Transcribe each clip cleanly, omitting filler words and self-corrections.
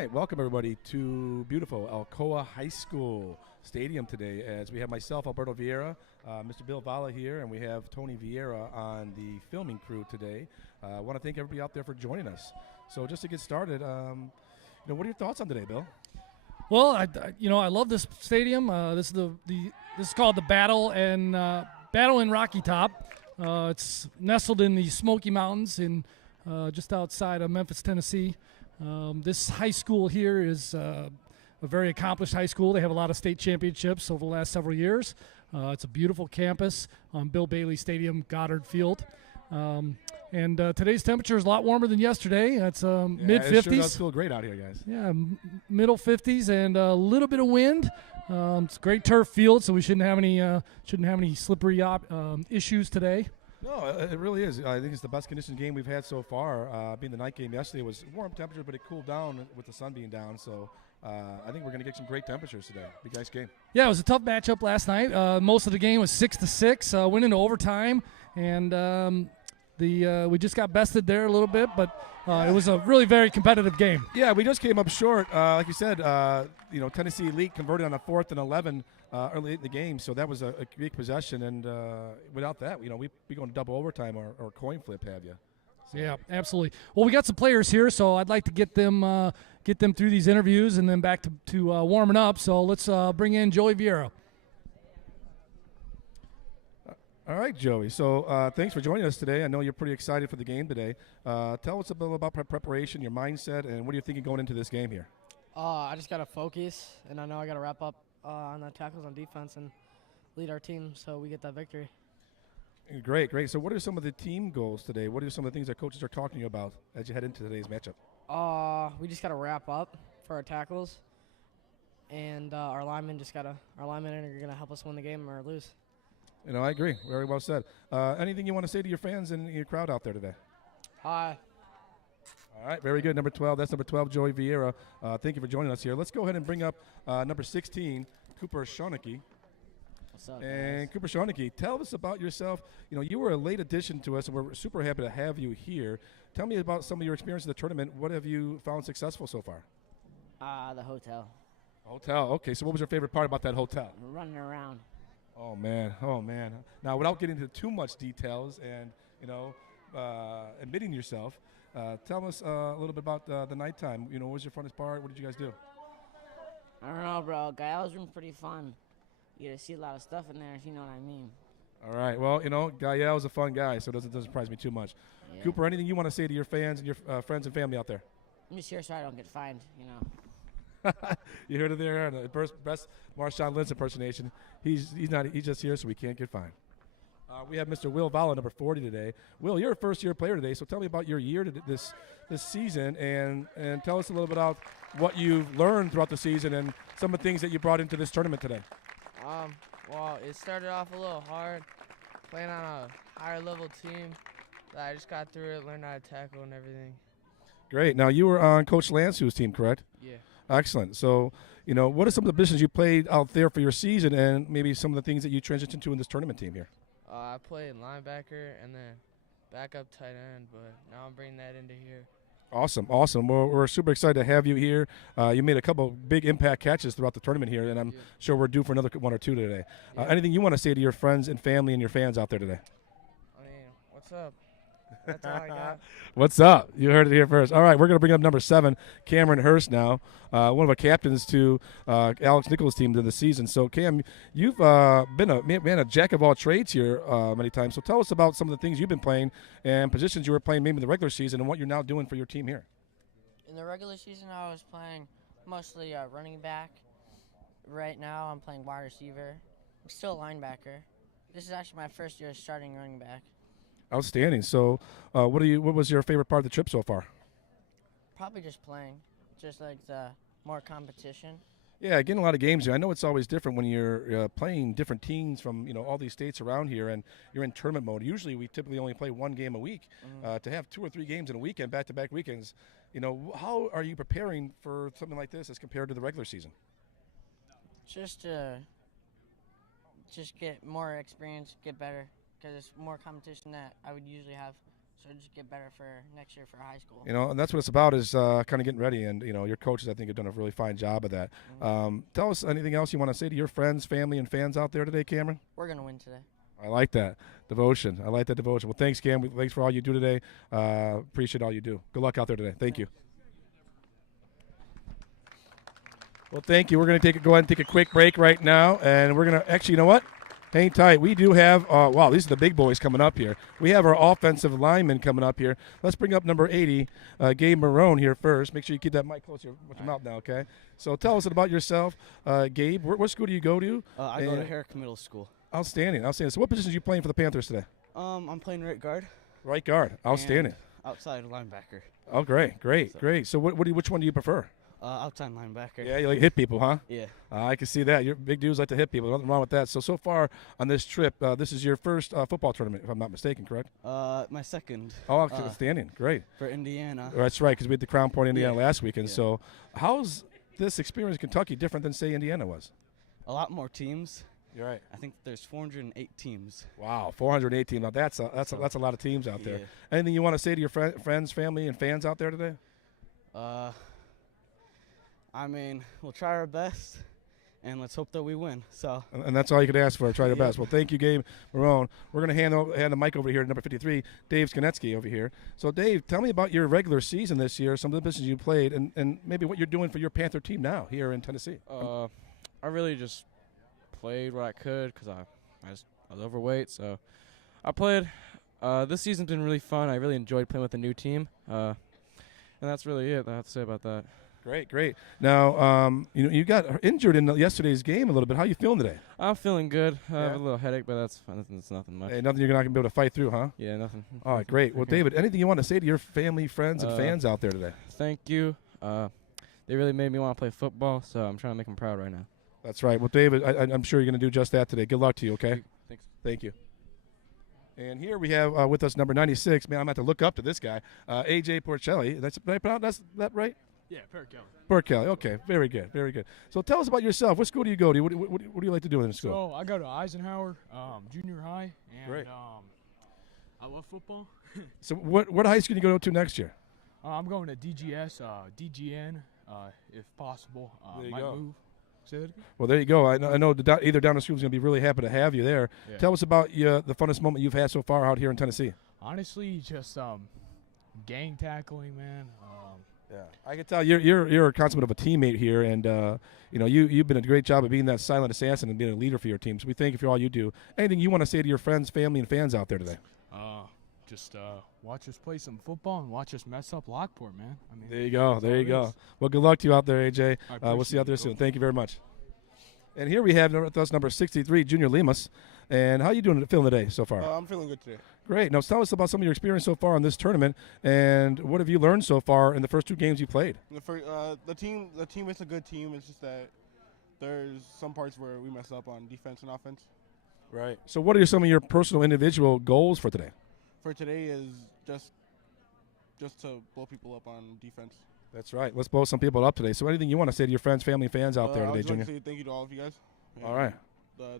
right, welcome everybody to beautiful Alcoa High School Stadium today as we have myself, Alberto Vieira, Mr. Bill Valla here, and we have Tony Vieira on the filming crew today. I want to thank everybody out there for joining us. So just to get started, what are your thoughts on today, Bill? Well, I love this stadium. This is called the Battle in Rocky Top. It's nestled in the Smoky Mountains in just outside of Memphis, Tennessee. This high school here is a very accomplished high school. They have a lot of state championships over the last several years. It's a beautiful campus on Bill Bailey Stadium, Goddard Field. And today's temperature is a lot warmer than yesterday. It's mid-50s. It sure does feel great out here, guys. Yeah, middle 50s and a little bit of wind. It's a great turf field, so we shouldn't have any slippery issues today. No, it really is. I think it's the best conditioned game we've had so far. Being the night game yesterday, it was warm temperature, but it cooled down with the sun being down. So I think we're going to get some great temperatures today. Big nice game. Yeah, it was a tough matchup last night. Most of the game was 6-6, went into overtime, and we just got bested there a little bit, but it was a really very competitive game. Yeah, we just came up short. Like you said, Tennessee Elite converted on a 4th and 11 early in the game, so that was a big possession. And without that, we go into double overtime or coin flip, have you? So. Yeah, absolutely. Well, we got some players here, so I'd like to get them through these interviews and then back to warming up. So let's bring in Joey Vieira. All right, Joey. So thanks for joining us today. I know you're pretty excited for the game today. Tell us a bit about preparation, your mindset, and what are you thinking going into this game here? I just got to focus, and I know I got to wrap up on the tackles on defense and lead our team so we get that victory. Great. So what are some of the team goals today? What are some of the things that coaches are talking to you about as you head into today's matchup? We just got to wrap up for our tackles, and our linemen are going to help us win the game or lose. I agree. Very well said. Anything you want to say to your fans and your crowd out there today? Hi. All right, very good. Number 12, that's number 12, Joey Vieira. Thank you for joining us here. Let's go ahead and bring up number 16, Cooper Schoenecke. What's up, And guys? Cooper Schoenecke, tell us about yourself. You were a late addition to us, and we're super happy to have you here. Tell me about some of your experience in the tournament. What have you found successful so far? The hotel. Hotel. Okay, so what was your favorite part about that hotel? Running around. Oh, man. Now, without getting into too much details and, admitting yourself, tell us a little bit about the nighttime. What was your funnest part? What did you guys do? I don't know, bro. Gael's room pretty fun. You get to see a lot of stuff in there, if you know what I mean. All right. Well, Gael's a fun guy, so it doesn't surprise me too much. Yeah. Cooper, anything you want to say to your fans and your friends and family out there? I'm just here so I don't get fined, You heard it there. The best Marshawn Lynch impersonation. He's just here so we can't get fined. We have Mr. Will Valla, number 40 today. Will, you're a first-year player today, so tell me about your year this season and tell us a little bit about what you've learned throughout the season and some of the things that you brought into this tournament today. Well, it started off a little hard, playing on a higher-level team. But I just got through it, learned how to tackle and everything. Great. Now, you were on Coach Lansu's team, correct? Yeah. Excellent. So, what are some of the positions you played out there for your season and maybe some of the things that you transitioned to in this tournament team here? I played linebacker and then backup tight end, but now I'm bringing that into here. Awesome. Well, we're super excited to have you here. You made a couple big impact catches throughout the tournament here, and I'm sure we're due for another one or two today. Anything you want to say to your friends and family and your fans out there today? What's up? That's all I got. What's up? You heard it here first. All right, we're going to bring up number 7, Cameron Hurst now, one of our captains to Alex Nichols' team this season. So, Cam, you've been a jack of all trades here many times. So tell us about some of the things you've been playing and positions you were playing maybe in the regular season and what you're now doing for your team here. In the regular season, I was playing mostly running back. Right now, I'm playing wide receiver. I'm still a linebacker. This is actually my first year starting running back. Outstanding. So, what was your favorite part of the trip so far? Probably just playing, just like the more competition. Yeah, getting a lot of games here. I know it's always different when you're playing different teams from all these states around here, and you're in tournament mode. Usually, we typically only play one game a week. To have 2 or 3 games in a weekend, back-to-back weekends, how are you preparing for something like this as compared to the regular season? Just get more experience, get better. Because it's more competition that I would usually have. so just get better for next year for high school. You know, and that's what it's about is kind of getting ready. And, you know, your coaches, I think, have done a really fine job of that. Tell us anything else you want to say to your friends, family, and fans out there today, Cameron? We're going to win today. I like that devotion. I like that devotion. Well, thanks, Cam. Thanks for all you do today. Appreciate all you do. Good luck out there today. Thank you. Well, thank you. We're going to go ahead and take a quick break right now, and we're going to actually, you know what? Hang tight. We do have, wow, these are the big boys coming up here. We have our offensive linemen coming up here. Let's bring up number 80, Gabe Marone here first. Make sure you keep that mic close to your mouth now, okay? So tell us about yourself, Gabe. What school do you go to? I go to Herrick Middle School. Outstanding, outstanding. So what positions are you playing for the Panthers today? I'm playing right guard. Right guard. Outstanding. Outside linebacker. Oh, great. So which one do you prefer? Outside linebacker. Yeah, you like to hit people, huh? Yeah. I can see that. Your big dudes like to hit people. Nothing wrong with that. So far on this trip, this is your first football tournament, if I'm not mistaken, correct? My second. Oh, outstanding. Great. For Indiana. That's right, because we had the Crown Point, Indiana last weekend. Yeah. So how's this experience in Kentucky different than, say, Indiana was? A lot more teams. You're right. I think there's 408 teams. Wow, 418. Now that's a lot of teams out there. Yeah. Anything you want to say to your friends, family, and fans out there today? I mean, we'll try our best, and let's hope that we win. So. And that's all you could ask for. Try your best. Well, thank you, Gabe Marone. We're going to hand the mic over here to number 53, Dave Skonetsky over here. So, Dave, tell me about your regular season this year, some of the positions you played, and maybe what you're doing for your Panther team now here in Tennessee. I really just played what I could because I was overweight. So I played. This season's been really fun. I really enjoyed playing with a new team. And that's really it I have to say about that. Great. Now, you got injured in yesterday's game a little bit. How you feeling today? I'm feeling good. I have a little headache, but that's fine. It's nothing much. Hey, nothing you're not going to be able to fight through, huh? Yeah, nothing. All right, great. Well, David, anything you want to say to your family, friends, and fans out there today? Thank you. They really made me want to play football, so I'm trying to make them proud right now. That's right. Well, David, I'm sure you're going to do just that today. Good luck to you, okay? Thanks. Thank you. And here we have with us number 96. Man, I'm going to have to look up to this guy, A.J. Porcelli. Did I pronounce that right? Yeah, Perkelly. Perkelly. Okay, very good. So tell us about yourself. What school do you go to? What do you like to do in the school? So I go to Eisenhower Junior High, and Great. I love football. So what high school do you go to next year? I'm going to DGS, DGN, if possible. There you might go. move. Say that again? Well, there you go. I know either down the school is going to be really happy to have you there. Yeah. Tell us about the funnest moment you've had so far out here in Tennessee. Honestly, just gang tackling, man. Yeah, I can tell you're a consummate of a teammate here, and you've been a great job of being that silent assassin and being a leader for your team. So we thank you for all you do. Anything you want to say to your friends, family, and fans out there today? Just watch us play some football and watch us mess up Lockport, man. I mean, There you go. Well, good luck to you out there, AJ. We'll see you out there soon. Coach. Thank you very much. And here we have with us number 63, Junior Lemus. And how you feeling today so far? I'm feeling good today. Great. Now tell us about some of your experience so far in this tournament, and what have you learned so far in the first two games you played? The team is a good team. It's just that there's some parts where we mess up on defense and offense. Right. So what are some of your personal individual goals for today? For today is just to blow people up on defense. That's right. Let's blow some people up today. So anything you want to say to your friends, family, fans out there I today, would like Junior? to say thank you to all of you guys. All right.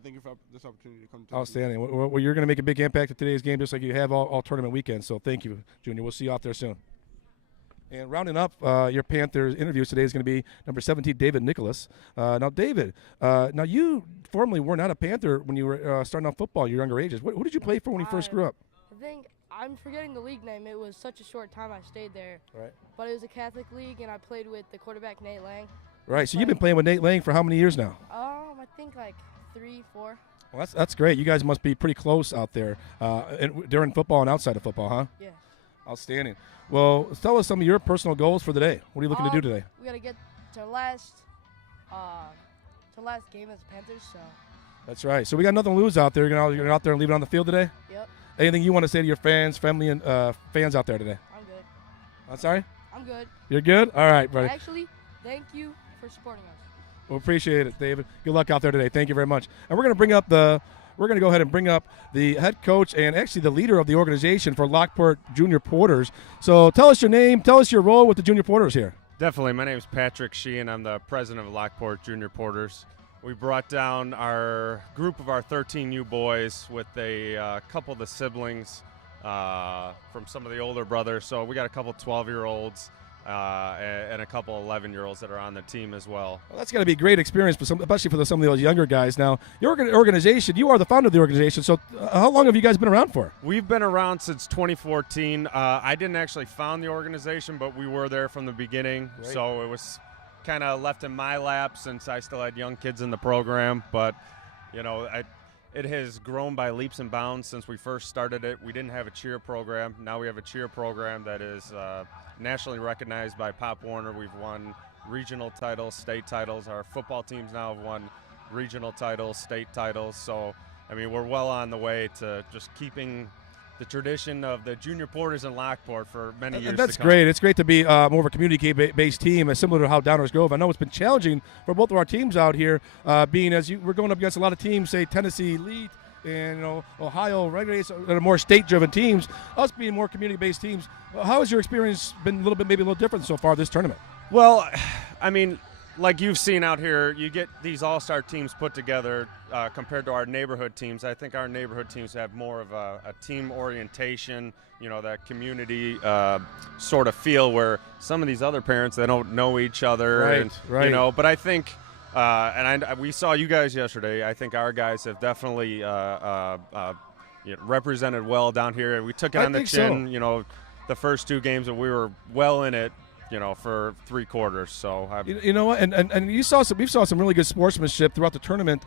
Thank you for this opportunity to come to Outstanding. Well, you're going to make a big impact at today's game just like you have all tournament weekends. So thank you, Junior. We'll see you out there soon. And rounding up your Panthers interviews today is going to be number 17, David Nicholas. Now, David, you formerly were not a Panther when you were starting off football at your younger ages. Who did you play for when you first grew up? I think I'm forgetting the league name. It was such a short time I stayed there. Right. But it was a Catholic league, and I played with the quarterback, Nate Lang. Right. So you've been playing with Nate Lang for how many years now? I think like 3, 4. Well, that's great. You guys must be pretty close out there during football and outside of football, huh? Yeah. Outstanding. Well, tell us some of your personal goals for the day. What are you looking to do today? We got to get to last game as Panthers. So. That's right. So we got nothing to lose out there. You're going to out there and leave it on the field today? Yep. Anything you want to say to your fans, family, and fans out there today? I'm good. I'm sorry? I'm good. You're good? All right, buddy. Actually, thank you for supporting us. Well, appreciate it, David. Good luck out there today. Thank you very much. And we're going to go ahead and bring up the head coach and actually the leader of the organization for Lockport Junior Porters. So tell us your name, tell us your role with the Junior Porters here. Definitely. My name is Patrick Sheehan. I'm the president of Lockport Junior Porters. We brought down our group of our 13 U boys with a couple of the siblings from some of the older brothers. So we got a couple 12-year-olds and a couple 11-year-olds that are on the team as well. Well, that's got to be a great experience, for especially for some of those younger guys. Now, your organization, you are the founder of the organization, so how long have you guys been around for? We've been around since 2014. I didn't actually found the organization, but we were there from the beginning. Great. So it was kind of left in my lap since I still had young kids in the program. But, you know, it has grown by leaps and bounds since we first started it. We didn't have a cheer program. Now we have a cheer program that is nationally recognized by Pop Warner. We've won regional titles, state titles. Our football teams now have won regional titles, state titles. So, I mean, we're well on the way to just keeping the tradition of the Junior Porters in Lockport for many years That's to come. great. It's great to be more of a community-based team, similar to how Downers Grove. I know it's been challenging for both of our teams out here, being we're going up against a lot of teams, say Tennessee Elite and Ohio Renegades, that are more state-driven teams. Us being more community-based teams. How has your experience been a little bit, maybe a little different so far this tournament? Well, I mean, like you've seen out here, you get these all-star teams put together compared to our neighborhood teams. I think our neighborhood teams have more of a team orientation, that community sort of feel, where some of these other parents, they don't know each other. Right. But I think, we saw you guys yesterday. I think our guys have definitely represented well down here. We took it on the chin, so. The first two games, and we were well in it, for 3 quarters. So you know what, and we saw some really good sportsmanship throughout the tournament,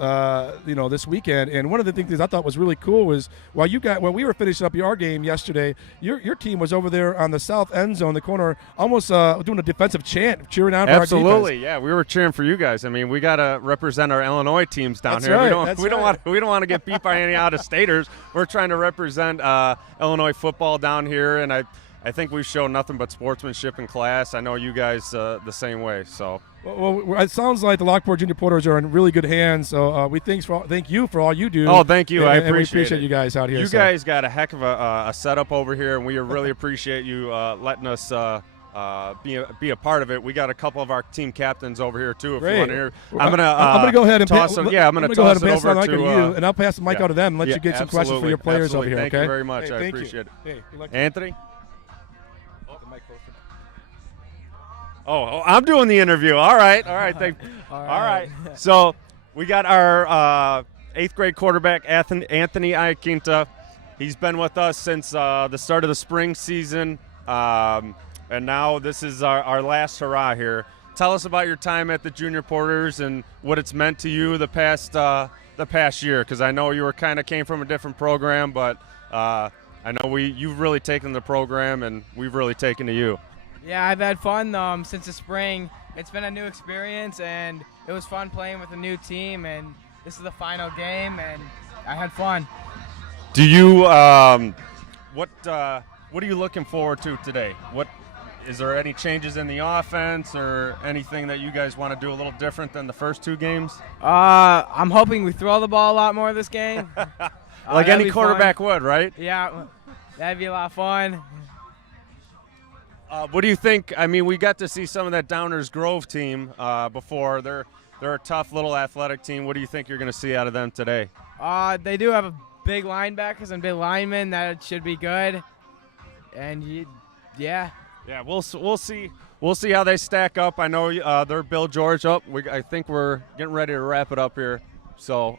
this weekend. And one of the things I thought was really cool was while we were finishing up our game yesterday, your team was over there on the south end zone, the corner, almost doing a defensive chant, cheering on for our defense. Absolutely, yeah, we were cheering for you guys. I mean, we got to represent our Illinois teams down That's here. Right, we don't want to get beat by any out-of-staters. We're trying to represent Illinois football down here, and I think we've shown nothing but sportsmanship and class. I know you guys the same way. So, well, it sounds like the Lockport Junior Porters are in really good hands. So we thank you for all you do. Oh, thank you. I we appreciate you guys out here. You guys got a heck of a setup over here, and we really appreciate you letting us be a part of it. We got a couple of our team captains over here too. If Great. you want to hear, I'm gonna go ahead and toss them. Yeah, I'm gonna toss it over to to you, and I'll pass the mic out to them and let you get some questions for your players absolutely. over here. Thank you very much. Hey, I appreciate it. Hey, Anthony. Oh, I'm doing the interview. All right. All right. So we got our 8th grade quarterback, Anthony Iaquinta. He's been with us since the start of the spring season, and now this is our last hurrah here. Tell us about your time at the Junior Porters and what it's meant to you the past year, because I know you came from a different program, but I know you've really taken the program, and we've really taken to you. Yeah, I've had fun since the spring. It's been a new experience, and it was fun playing with a new team, and this is the final game, and I had fun. Do you what are you looking forward to today? Is there any changes in the offense or anything that you guys want to do a little different than the first 2 games? I'm hoping we throw the ball a lot more this game. Like any quarterback would, right? Yeah, that'd be a lot of fun. What do you think? I mean, we got to see some of that Downers Grove team before. They're a tough little athletic team. What do you think you're going to see out of them today? They do have a big linebackers and big linemen. That should be good. And yeah. Yeah, we'll see. We'll see how they stack up. I know they're Bill George up. I think we're getting ready to wrap it up here. So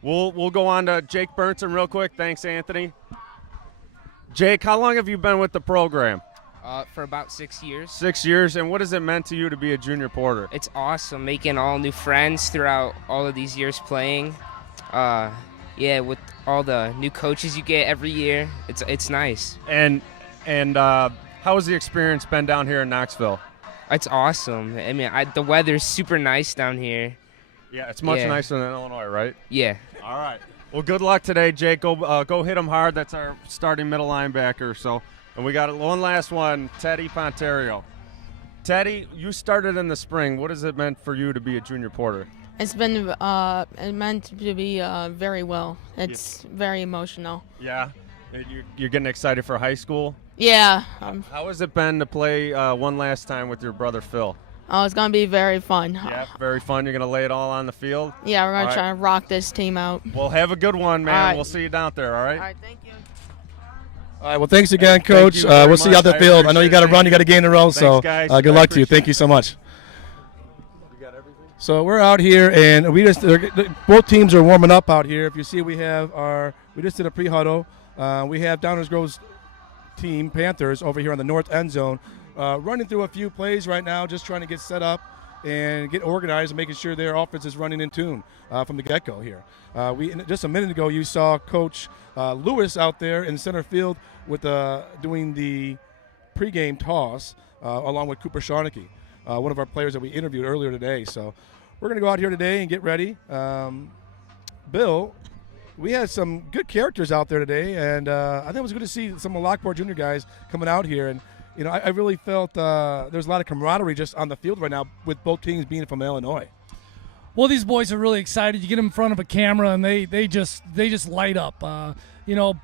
we'll go on to Jake Burnson real quick. Thanks, Anthony. Jake, how long have you been with the program? For about 6 years. 6 years, and what has it meant to you to be a Junior Porter? It's awesome, making all new friends throughout all of these years playing. With all the new coaches you get every year, it's nice. And how has the experience been down here in Knoxville? It's awesome. I mean, the weather's super nice down here. Yeah, it's much nicer than Illinois, right? Yeah. All right. Well, good luck today, Jake. Go hit him hard. That's our starting middle linebacker. So. And we got one last one, Teddy Pontario. Teddy, you started in the spring. What has it meant for you to be a Junior Porter? It's been meant to be very well. It's very emotional. Yeah? You're getting excited for high school? Yeah. How has it been to play one last time with your brother Phil? Oh, it's going to be very fun. Yeah, very fun. You're going to lay it all on the field? Yeah, we're going to try to rock this team out. Well, have a good one, man. All right. We'll see you down there, all right? All right, thank you. All right, well, thanks again, Thank Coach. you very We'll see you out much. the I field. I know you got to appreciate it. run. You got a game in a row. Thanks, So guys. good I luck to you. appreciate Thank you so much. So we're out here, and we just both teams are warming up out here. If you see, we just did a pre-huddle. We have Downers Grove's team, Panthers, over here on the north end zone, running through a few plays right now, just trying to get set up and get organized and making sure their offense is running in tune from the get-go here. Just a minute ago, you saw Coach Lewis out there in center field with doing the pregame toss along with Cooper Sharnicky, one of our players that we interviewed earlier today. So we're going to go out here today and get ready. Bill, we had some good characters out there today, and I think it was good to see some of the Lockport Junior guys coming out here. And I really felt there's a lot of camaraderie just on the field right now with both teams being from Illinois. Well, these boys are really excited. You get them in front of a camera, and they just light up.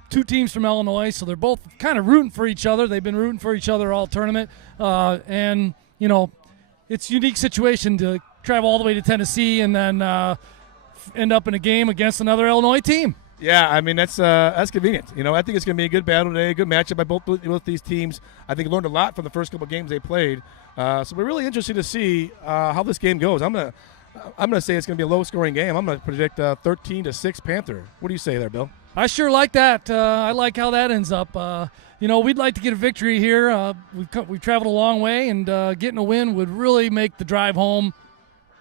Two teams from Illinois, so they're both kind of rooting for each other. They've been rooting for each other all tournament, and it's a unique situation to travel all the way to Tennessee and then end up in a game against another Illinois team. Yeah, I mean, that's convenient. I think it's going to be a good battle today, a good matchup by both these teams. I think learned a lot from the first couple of games they played. So we're really interested to see how this game goes. I'm gonna say it's going to be a low-scoring game. I'm going to predict 13-6 Panther. What do you say there, Bill? I sure like that. I like how that ends up. We'd like to get a victory here. We've traveled a long way, and getting a win would really make the drive home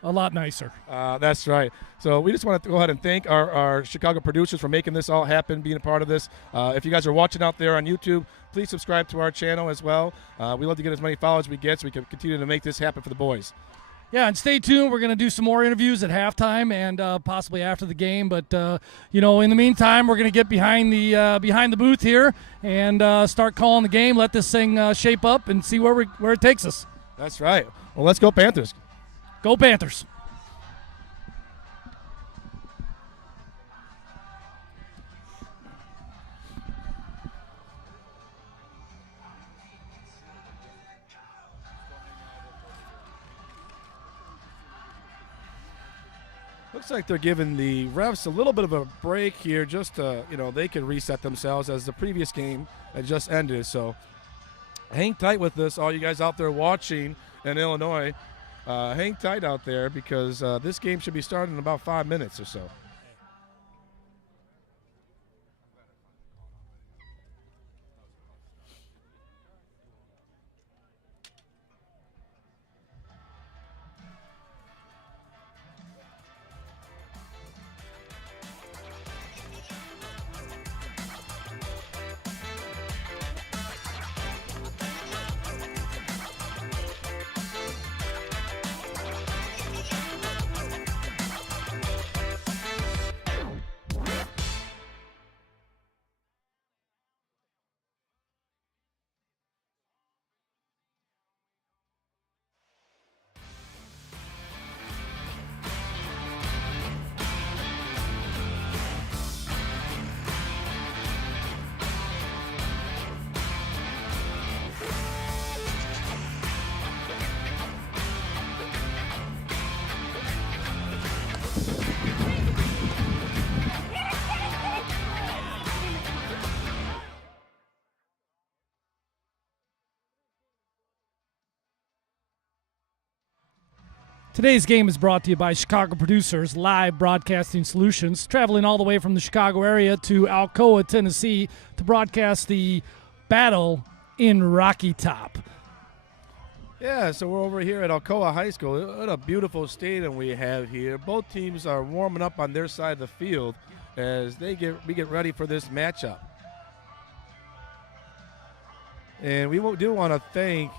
a lot nicer. That's right. So we just want to go ahead and thank our Chicago producers for making this all happen, being a part of this. If you guys are watching out there on YouTube, please subscribe to our channel as well. We love to get as many followers as we get so we can continue to make this happen for the boys. Yeah, and stay tuned. We're going to do some more interviews at halftime and possibly after the game. But in the meantime, we're going to get behind the booth here and start calling the game. Let this thing shape up and see where it takes us. That's right. Well, let's go Panthers. Go Panthers. Looks like they're giving the refs a little bit of a break here just to, they can reset themselves as the previous game had just ended. So hang tight with this, all you guys out there watching in Illinois. Hang tight out there because this game should be starting in about 5 minutes or so. Today's game is brought to you by Chicago Producers Live Broadcasting Solutions, traveling all the way from the Chicago area to Alcoa, Tennessee, to broadcast the battle in Rocky Top. Yeah, so we're over here at Alcoa High School. What a beautiful stadium we have here. Both teams are warming up on their side of the field as we get ready for this matchup. And we do want to thank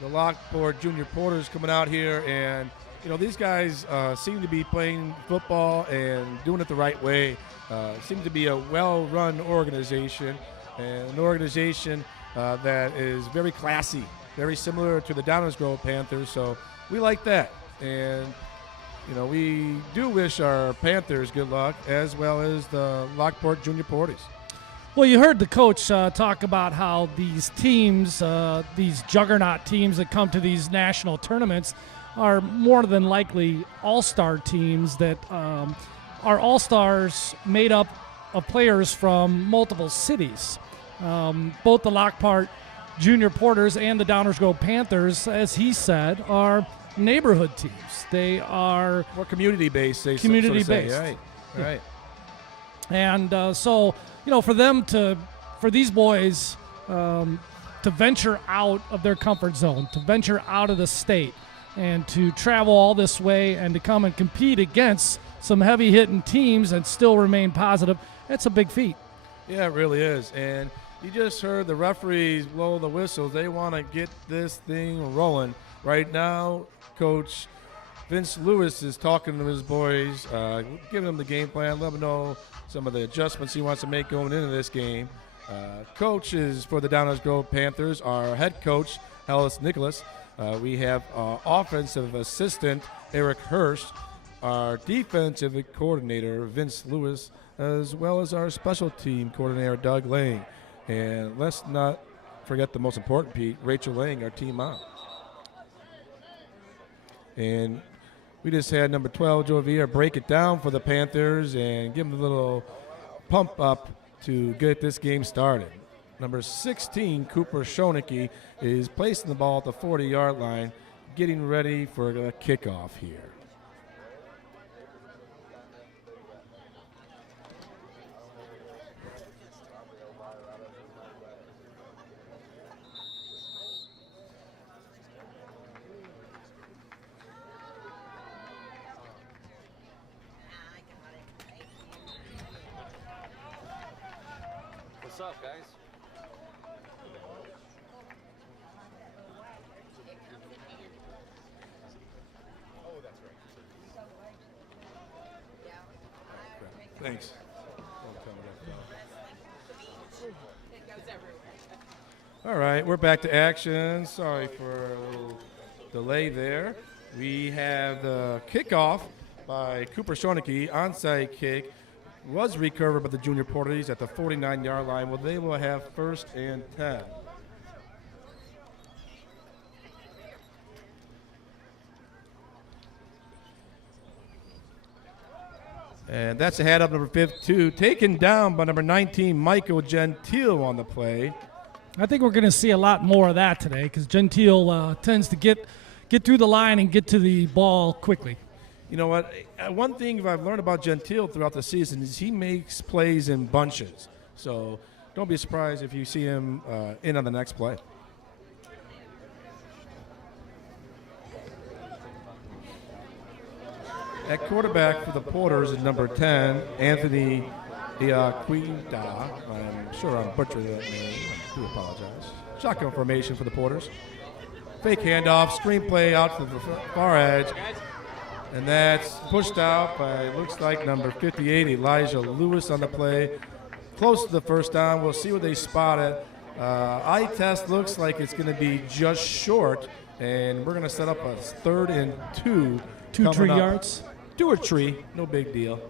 the Lockport Junior Porters coming out here, and these guys seem to be playing football and doing it the right way. Seem to be a well-run organization, and an organization that is very classy, very similar to the Downers Grove Panthers. So we like that, and we do wish our Panthers good luck, as well as the Lockport Junior Porters. Well, you heard the coach talk about how these teams, these juggernaut teams that come to these national tournaments, are more than likely all-star teams that are all-stars made up of players from multiple cities. both the Lockport Junior Porters and the Downers Grove Panthers, as he said, are neighborhood teams. They are more community-based. Community-based. Right. Right. And so, for these boys to venture out of their comfort zone, to venture out of the state, and to travel all this way and to come and compete against some heavy-hitting teams and still remain positive, that's a big feat. Yeah, it really is. And you just heard the referees blow the whistles. They want to get this thing rolling. Right now, Coach Vince Lewis is talking to his boys, giving them the game plan, letting them know some of the adjustments he wants to make going into this game. Coaches for the Downers Grove Panthers, our head coach, Ellis Nicholas. We have offensive assistant, Eric Hurst, our defensive coordinator, Vince Lewis, as well as our special team coordinator, Doug Lang. And let's not forget the most important piece, Rachel Lang, our team mom. And we just had number 12, Joe Villa, break it down for the Panthers and give them a little pump up to get this game started. Number 16, Cooper Schoenecke, is placing the ball at the 40-yard line, getting ready for the kickoff here. What's up, guys? Thanks. All right, we're back to action. Sorry for a little delay there. We have the kickoff by Cooper Schoenecke, onside kick. Was recovered by the Junior Porters at the 49-yard line. Well, they will have 1st and 10. And that's a head up number 52, taken down by number 19, Michael Gentile on the play. I think we're going to see a lot more of that today because Gentile tends to get through the line and get to the ball quickly. You know what? One thing I've learned about Gentile throughout the season is he makes plays in bunches. So don't be surprised if you see him in on the next play. At quarterback for the Porters is number 10, Anthony Iaquinta. I'm sure I'm butchering that name. I do apologize. Shotgun formation for the Porters. Fake handoff, screenplay out to the far edge. And that's pushed out by, looks like, number 58, Elijah Lewis on the play. Close to the first down. We'll see what they spot it. Eye test looks like it's going to be just short. And we're going to set up a 3rd and 2. 2-3 yards. 2 or 3, no big deal.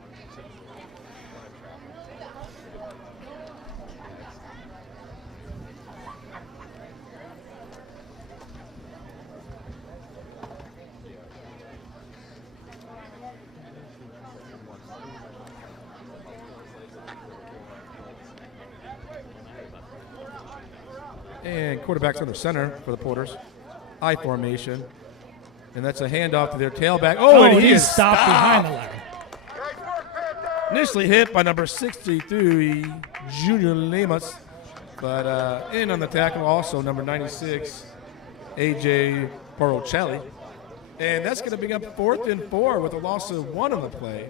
And quarterback's under center for the Porters. I formation. And that's a handoff to their tailback. Oh, and he is stopped behind the line. Initially hit by number 63, Junior Lemus. But in on the tackle also number 96, A.J. Porocelli. And that's going to bring up 4th and 4 with a loss of 1 on the play.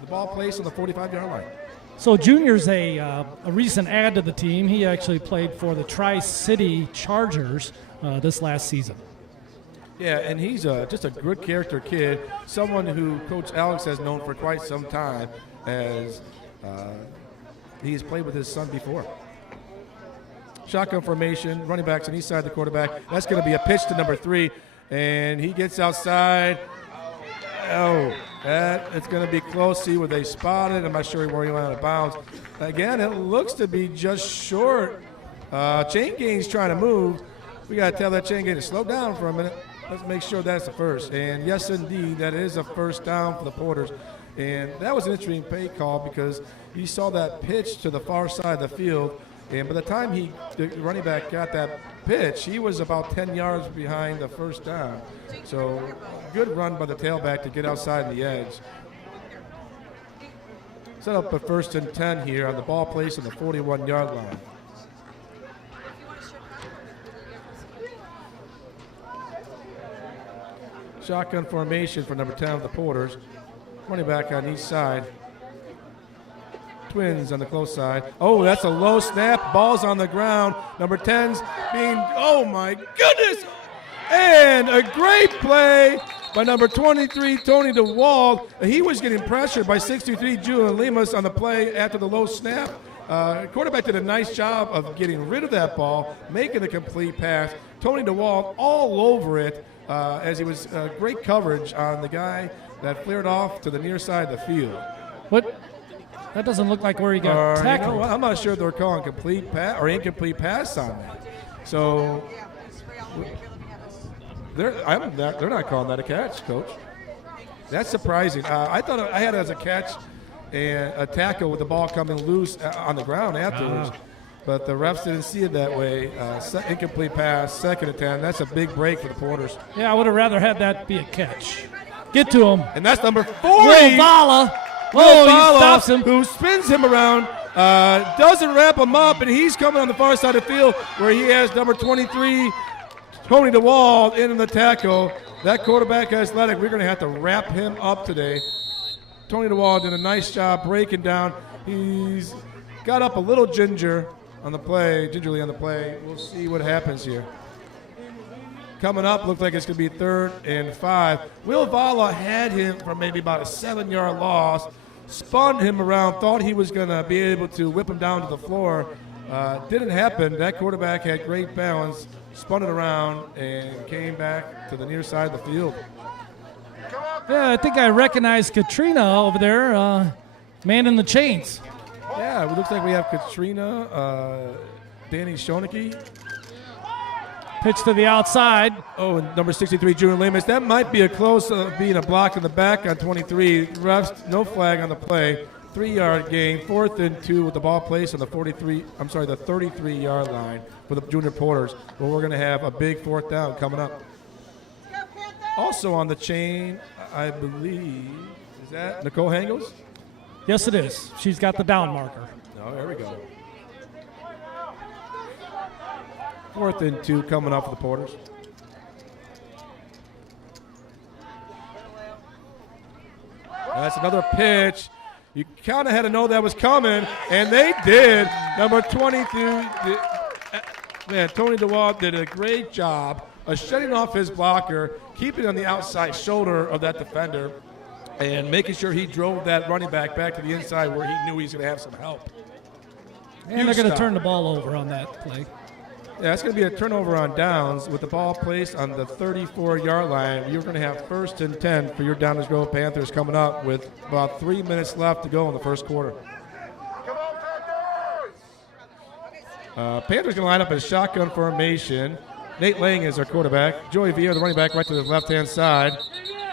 The ball placed on the 45-yard line. So Junior's a recent add to the team. He actually played for the Tri-City Chargers this last season. Yeah, and he's just a good character kid, someone who Coach Alex has known for quite some time as he's played with his son before. Shotgun formation, running backs on each side of the quarterback. That's going to be a pitch to number 3, and he gets outside. Oh, it's going to be close. See where they spot it. I'm not sure where he went out of bounds. Again, it looks to be just short. Chain Gain's trying to move. We got to tell that Chain Gain to slow down for a minute. Let's make sure that's the first. And yes, indeed, that is a first down for the Porters. And that was an interesting play call because you saw that pitch to the far side of the field, And by the time the running back got that pitch, he was about 10 yards behind the first down. So good run by the tailback to get outside the edge. Set up a 1st and 10 here on the ball placed on the 41-yard line. Shotgun formation for number 10 of the Porters. Running back on each side. Twins on the close side. Oh, that's a low snap. Ball's on the ground. Number 10's being, oh my goodness. And a great play by number 23, Tony DeWald. He was getting pressured by 63, Julian Lemus on the play after the low snap. Quarterback did a nice job of getting rid of that ball, making a complete pass. Tony DeWald all over it as he was great coverage on the guy that flared off to the near side of the field. What? That doesn't look like where he got tackled. You know what? I'm not sure they're calling complete pass or incomplete pass on that. So they're not calling that a catch, Coach. That's surprising. I thought I had it as a catch and a tackle with the ball coming loose on the ground afterwards. But the refs didn't see it that way. Incomplete pass, 2nd and 10. That's a big break for the Porters. Yeah, I would have rather had that be a catch. Get to him. And that's number 40. Will Vala. Oh, he stops him. Who spins him around, doesn't wrap him up, and he's coming on the far side of the field where he has number 23, Tony DeWald, in the tackle. That quarterback athletic, we're going to have to wrap him up today. Tony DeWald did a nice job breaking down. He's got up a little gingerly on the play. We'll see what happens here. Coming up, looks like it's going to be 3rd and 5. Will Vala had him for maybe about a 7-yard loss, spun him around, thought he was going to be able to whip him down to the floor. Didn't happen. That quarterback had great balance, spun it around, and came back to the near side of the field. Yeah, I think I recognize Katrina over there, man in the chains. Yeah, it looks like we have Katrina, Danny Schoeneke. Pitch to the outside. Oh, and number 63, Julian Lemus. That might be a close being a block in the back on 23. Refs, no flag on the play. 3-yard gain, 4th and 2 with the ball placed on the 33-yard line for the Junior Porters. But we're going to have a big 4th down coming up. Also on the chain, I believe, is that Nicole Hangles? Yes, it is. She's got the down marker. Oh, there we go. 4th and 2 coming up for the Porters. That's another pitch. You kind of had to know that was coming, and they did. Number 22, man, Tony DeWald did a great job of shutting off his blocker, keeping on the outside shoulder of that defender, and making sure he drove that running back to the inside where he knew he was going to have some help. And they're going to turn the ball over on that play. Yeah, it's going to be a turnover on downs with the ball placed on the 34-yard line. You're going to have 1st and 10 for your Downers Grove Panthers coming up with about 3 minutes left to go in the first quarter. Panthers going to line up in shotgun formation. Nate Lang is our quarterback. Joey Vieira, the running back, right to the left-hand side.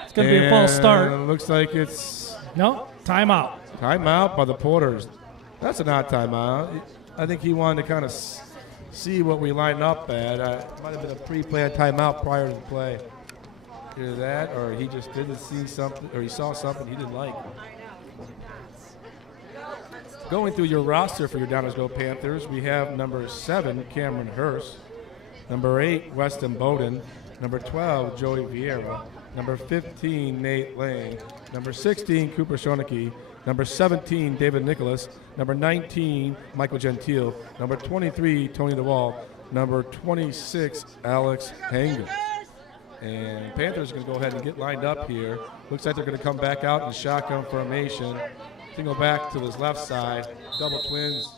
It's going to be a false start. It looks like it's... No, timeout. Timeout by the Porters. That's a not timeout. I think he wanted to kind of see what we line up at. Might have been a pre-planned timeout prior to the play. Either that, or he just didn't see something, or he saw something he didn't like. Going through your roster for your Downers Grove Panthers, we have number 7, Cameron Hurst, number 8, Weston Bowden, number 12, Joey Vieira, number 15, Nate Lang, number 16, Cooper Schoeneke, number 17, David Nicholas, number 19, Michael Gentile, number 23, Tony DeWald, number 26, Alex Hanger. And Panthers are going to go ahead and get lined up here. Looks like they're going to come back out in shotgun formation. Single back to his left side, double twins.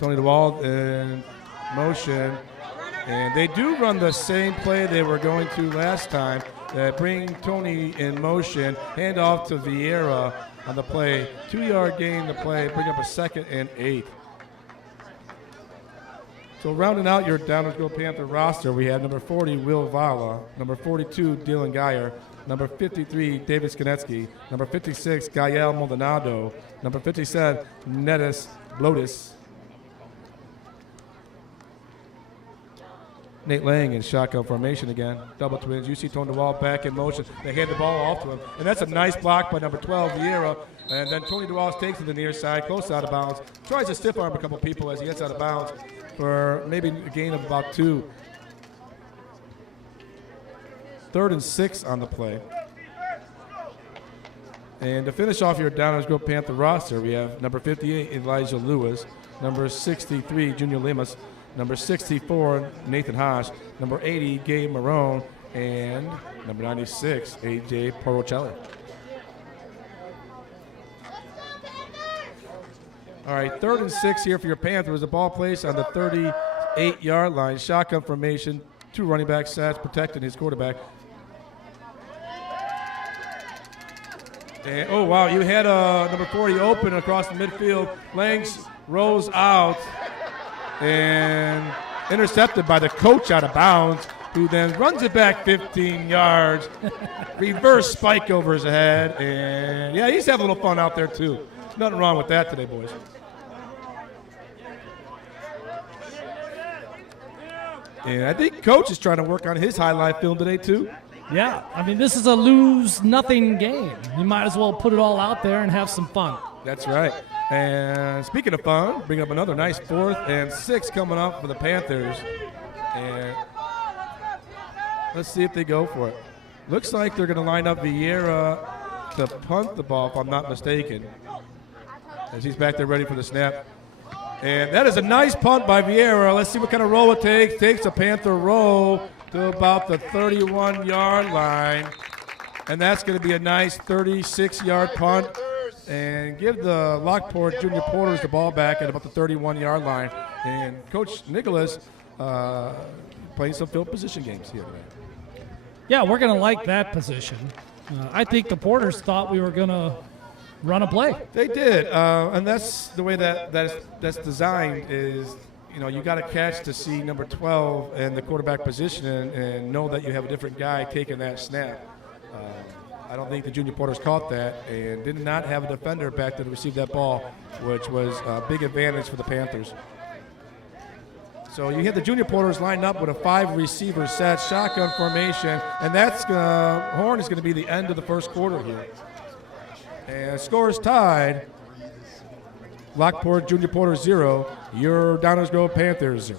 Tony DeWald in motion. And they do run the same play they were going to last time. Bring Tony in motion, hand off to Vieira on the play. 2-yard gain to play, bring up a 2nd and 8. So rounding out your Downers Grove Panther roster, we have number 40, Will Vala, number 42, Dylan Geyer, number 53, David Skonetsky, number 56, Gael Maldonado, number 57, Nettis Blotis, Nate Lang in shotgun formation again. Double twins. UC toned the wall back in motion. They hand the ball off to him. And that's a nice block by number 12, Vieira. And then Tony DeWalls takes it to the near side, close out of bounds. Tries to stiff arm a couple people as he gets out of bounds for maybe a gain of about 2. 3rd and 6 on the play. And to finish off your Downers Grove Panther roster, we have number 58, Elijah Lewis, number 63, Junior Limas, number 64, Nathan Haas, number 80, Gabe Marone, and number 96, A.J. Porocelli. All right, 3rd and 6 here for your Panthers. The ball placed on the 38-yard line. Shotgun formation, 2 running back sets protecting his quarterback. And, oh, wow, you had number 40 open across the midfield. Langs rolls out and intercepted by the coach out of bounds, who then runs it back 15 yards. Reverse spike over his head. And, yeah, he's having a little fun out there, too. Nothing wrong with that today, boys. And I think Coach is trying to work on his highlight film today, too. Yeah, I mean, this is a lose-nothing game. You might as well put it all out there and have some fun. That's right. And speaking of fun, bring up another nice 4th and 6 coming up for the Panthers. And let's see if they go for it. Looks like they're going to line up Vieira to punt the ball, if I'm not mistaken, as he's back there ready for the snap. And that is a nice punt by Vieira. Let's see what kind of roll it takes. Takes a Panther roll to about the 31-yard line. And that's going to be a nice 36-yard punt. And give the Lockport Junior Porters the ball back at about the 31-yard line. And Coach Nicholas playing some field position games here today. Yeah, we're going to like that position. I think the Porters thought we were going to run a play. They did, and that's the way that's designed is, you know, you got to catch to see number 12 and the quarterback position and know that you have a different guy taking that snap. I don't think the Junior Porters caught that and did not have a defender back there to receive that ball, which was a big advantage for the Panthers. So you had the Junior Porters lined up with a 5-receiver set, shotgun formation, and that's horn is going to be the end of the first quarter here. And score is tied. Lockport Junior Porter 0, your Downers Grove Panthers 0.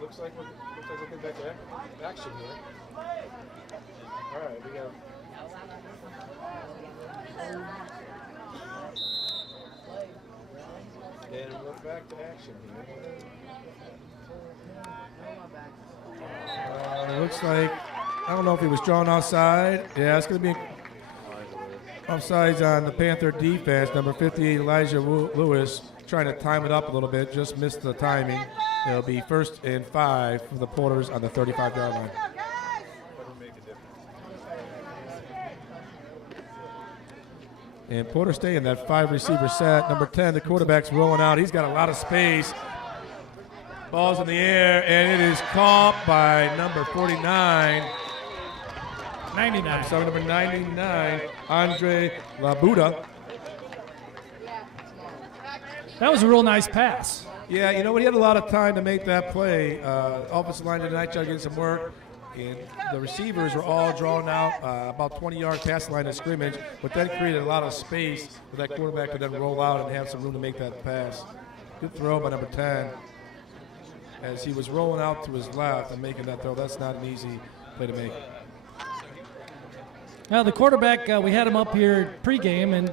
Looks like we're getting back to action here. All right, we got. And we're back to action here. Looks like, I don't know if he was drawn offside. Yeah, it's going to be offsides on the Panther defense. Number 58, Elijah Lewis, trying to time it up a little bit, just missed the timing. It'll be 1st and 5 for the Porters on the 35-yard line. And Porter stay in that 5-receiver set. Number 10, the quarterback's rolling out. He's got a lot of space. Ball's in the air, and it is caught by number 49. 99. Sorry, number 99, Andre Labuda. That was a real nice pass. Yeah, you know what? He had a lot of time to make that play. Offensive line tonight tried to get some work. And the receivers were all drawn out about 20-yard past line of scrimmage, but that created a lot of space for that quarterback to then roll out and have some room to make that pass. Good throw by number 10. As he was rolling out to his left and making that throw, that's not an easy play to make. Now the quarterback, we had him up here pregame, and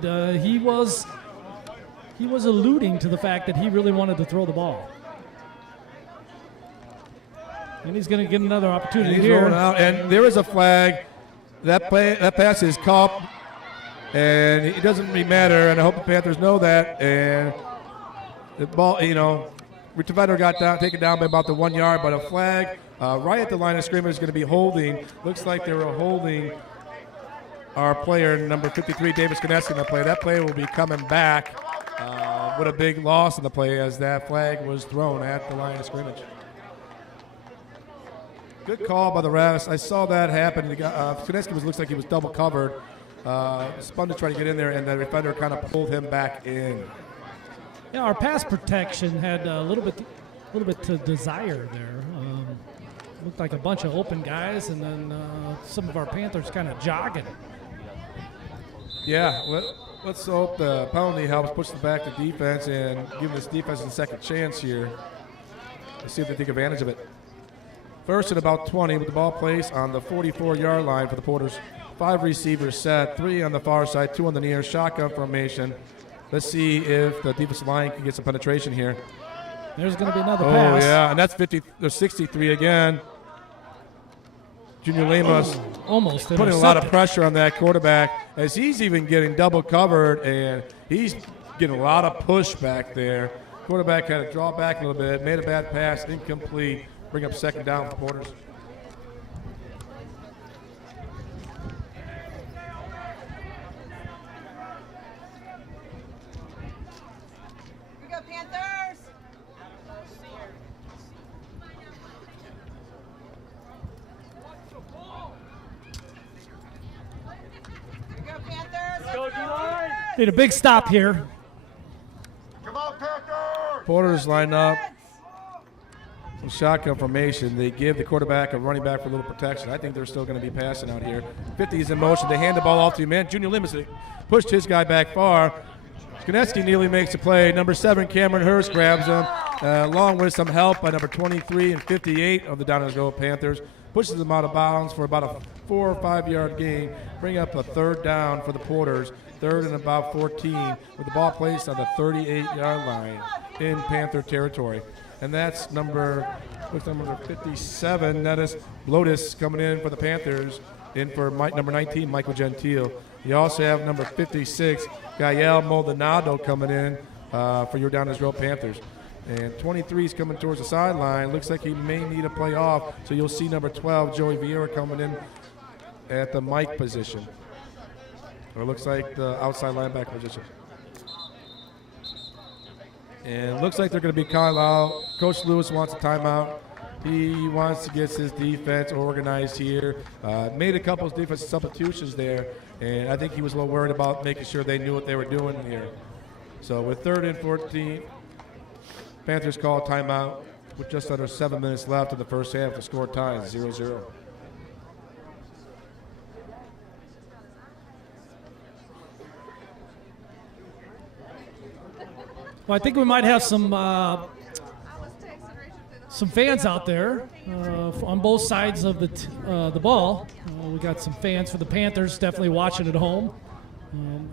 he was alluding to the fact that he really wanted to throw the ball. And he's going to get another opportunity He's here. rolling out, and there is a flag. That pass is caught, and it doesn't really matter. And I hope the Panthers know that. And the ball, defender got taken down by about the 1 yard, but a flag right at the line of scrimmage is going to be holding. Looks like they were holding our player, number 53, Davis Koneski, in the play. That play will be coming back with a big loss in the play as that flag was thrown at the line of scrimmage. Good call by the refs. I saw that happen. Koneski looks like he was double covered. Spun to try to get in there, and the defender kind of pulled him back in. Yeah, our pass protection had a little bit to desire there. Looked like a bunch of open guys, and then some of our Panthers kind of jogging. Yeah, let's hope the penalty helps push back the defense and give this defense a second chance here. Let's see if they take advantage of it. First and about 20 with the ball placed on the 44-yard line for the Porters. 5 receivers set, 3 on the far side, 2 on the near, shotgun formation. Let's see if the defensive line can get some penetration here. There's going to be another pass. Oh, yeah, and that's 63 again. Junior Lemos almost putting a lot of pressure on that quarterback as he's even getting double covered, and he's getting a lot of push back there. Quarterback had to draw back a little bit, made a bad pass, incomplete. Bring up second down for Porters. We go Panthers! We go Panthers! Go D-line! Need a big stop here. Come on, Panthers! Porters line up. Shotgun formation. They give the quarterback a running back for a little protection. I think they're still going to be passing out here. 50 is in motion. They hand the ball off to man. Junior Limas pushed his guy back far. Koneski nearly makes a play. Number 7, Cameron Hurst grabs him, along with some help by number 23 and 58 of the Down and Go Panthers. Pushes them out of bounds for about a 4 or 5 yard gain. Bring up a third down for the Porters. Third and about 14 with the ball placed on the 38-yard line in Panther territory. And that's number 57, that is Blotis coming in for the Panthers, in for number 19, Michael Gentile. You also have number 56, Gael Maldonado coming in for your Down As Road Panthers. And 23 is coming towards the sideline. Looks like he may need a play off, so you'll see number 12, Joey Vieira, coming in at the Mike position. Or it looks like the outside linebacker position. And it looks like they're going to be calling out. Coach Lewis wants a timeout. He wants to get his defense organized here. Made a couple of defensive substitutions there, and I think he was a little worried about making sure they knew what they were doing here. So with 3rd and 14, Panthers call timeout with just under 7 minutes left in the first half. The score ties 0-0. Well, I think we might have some fans out there on both sides of the ball. We got some fans for the Panthers definitely watching at home.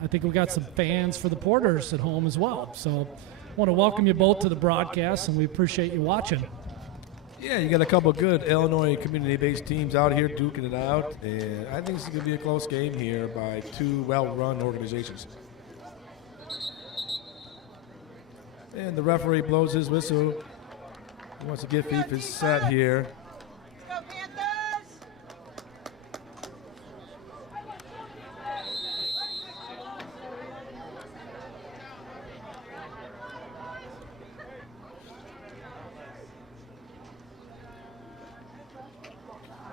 I think we got some fans for the Porters at home as well. So I want to welcome you both to the broadcast, and we appreciate you watching. Yeah, you got a couple good Illinois community-based teams out here duking it out, and I think it's going to be a close game here by 2 well-run organizations. And the referee blows his whistle. He wants to get FIFA set here. Let's go Panthers!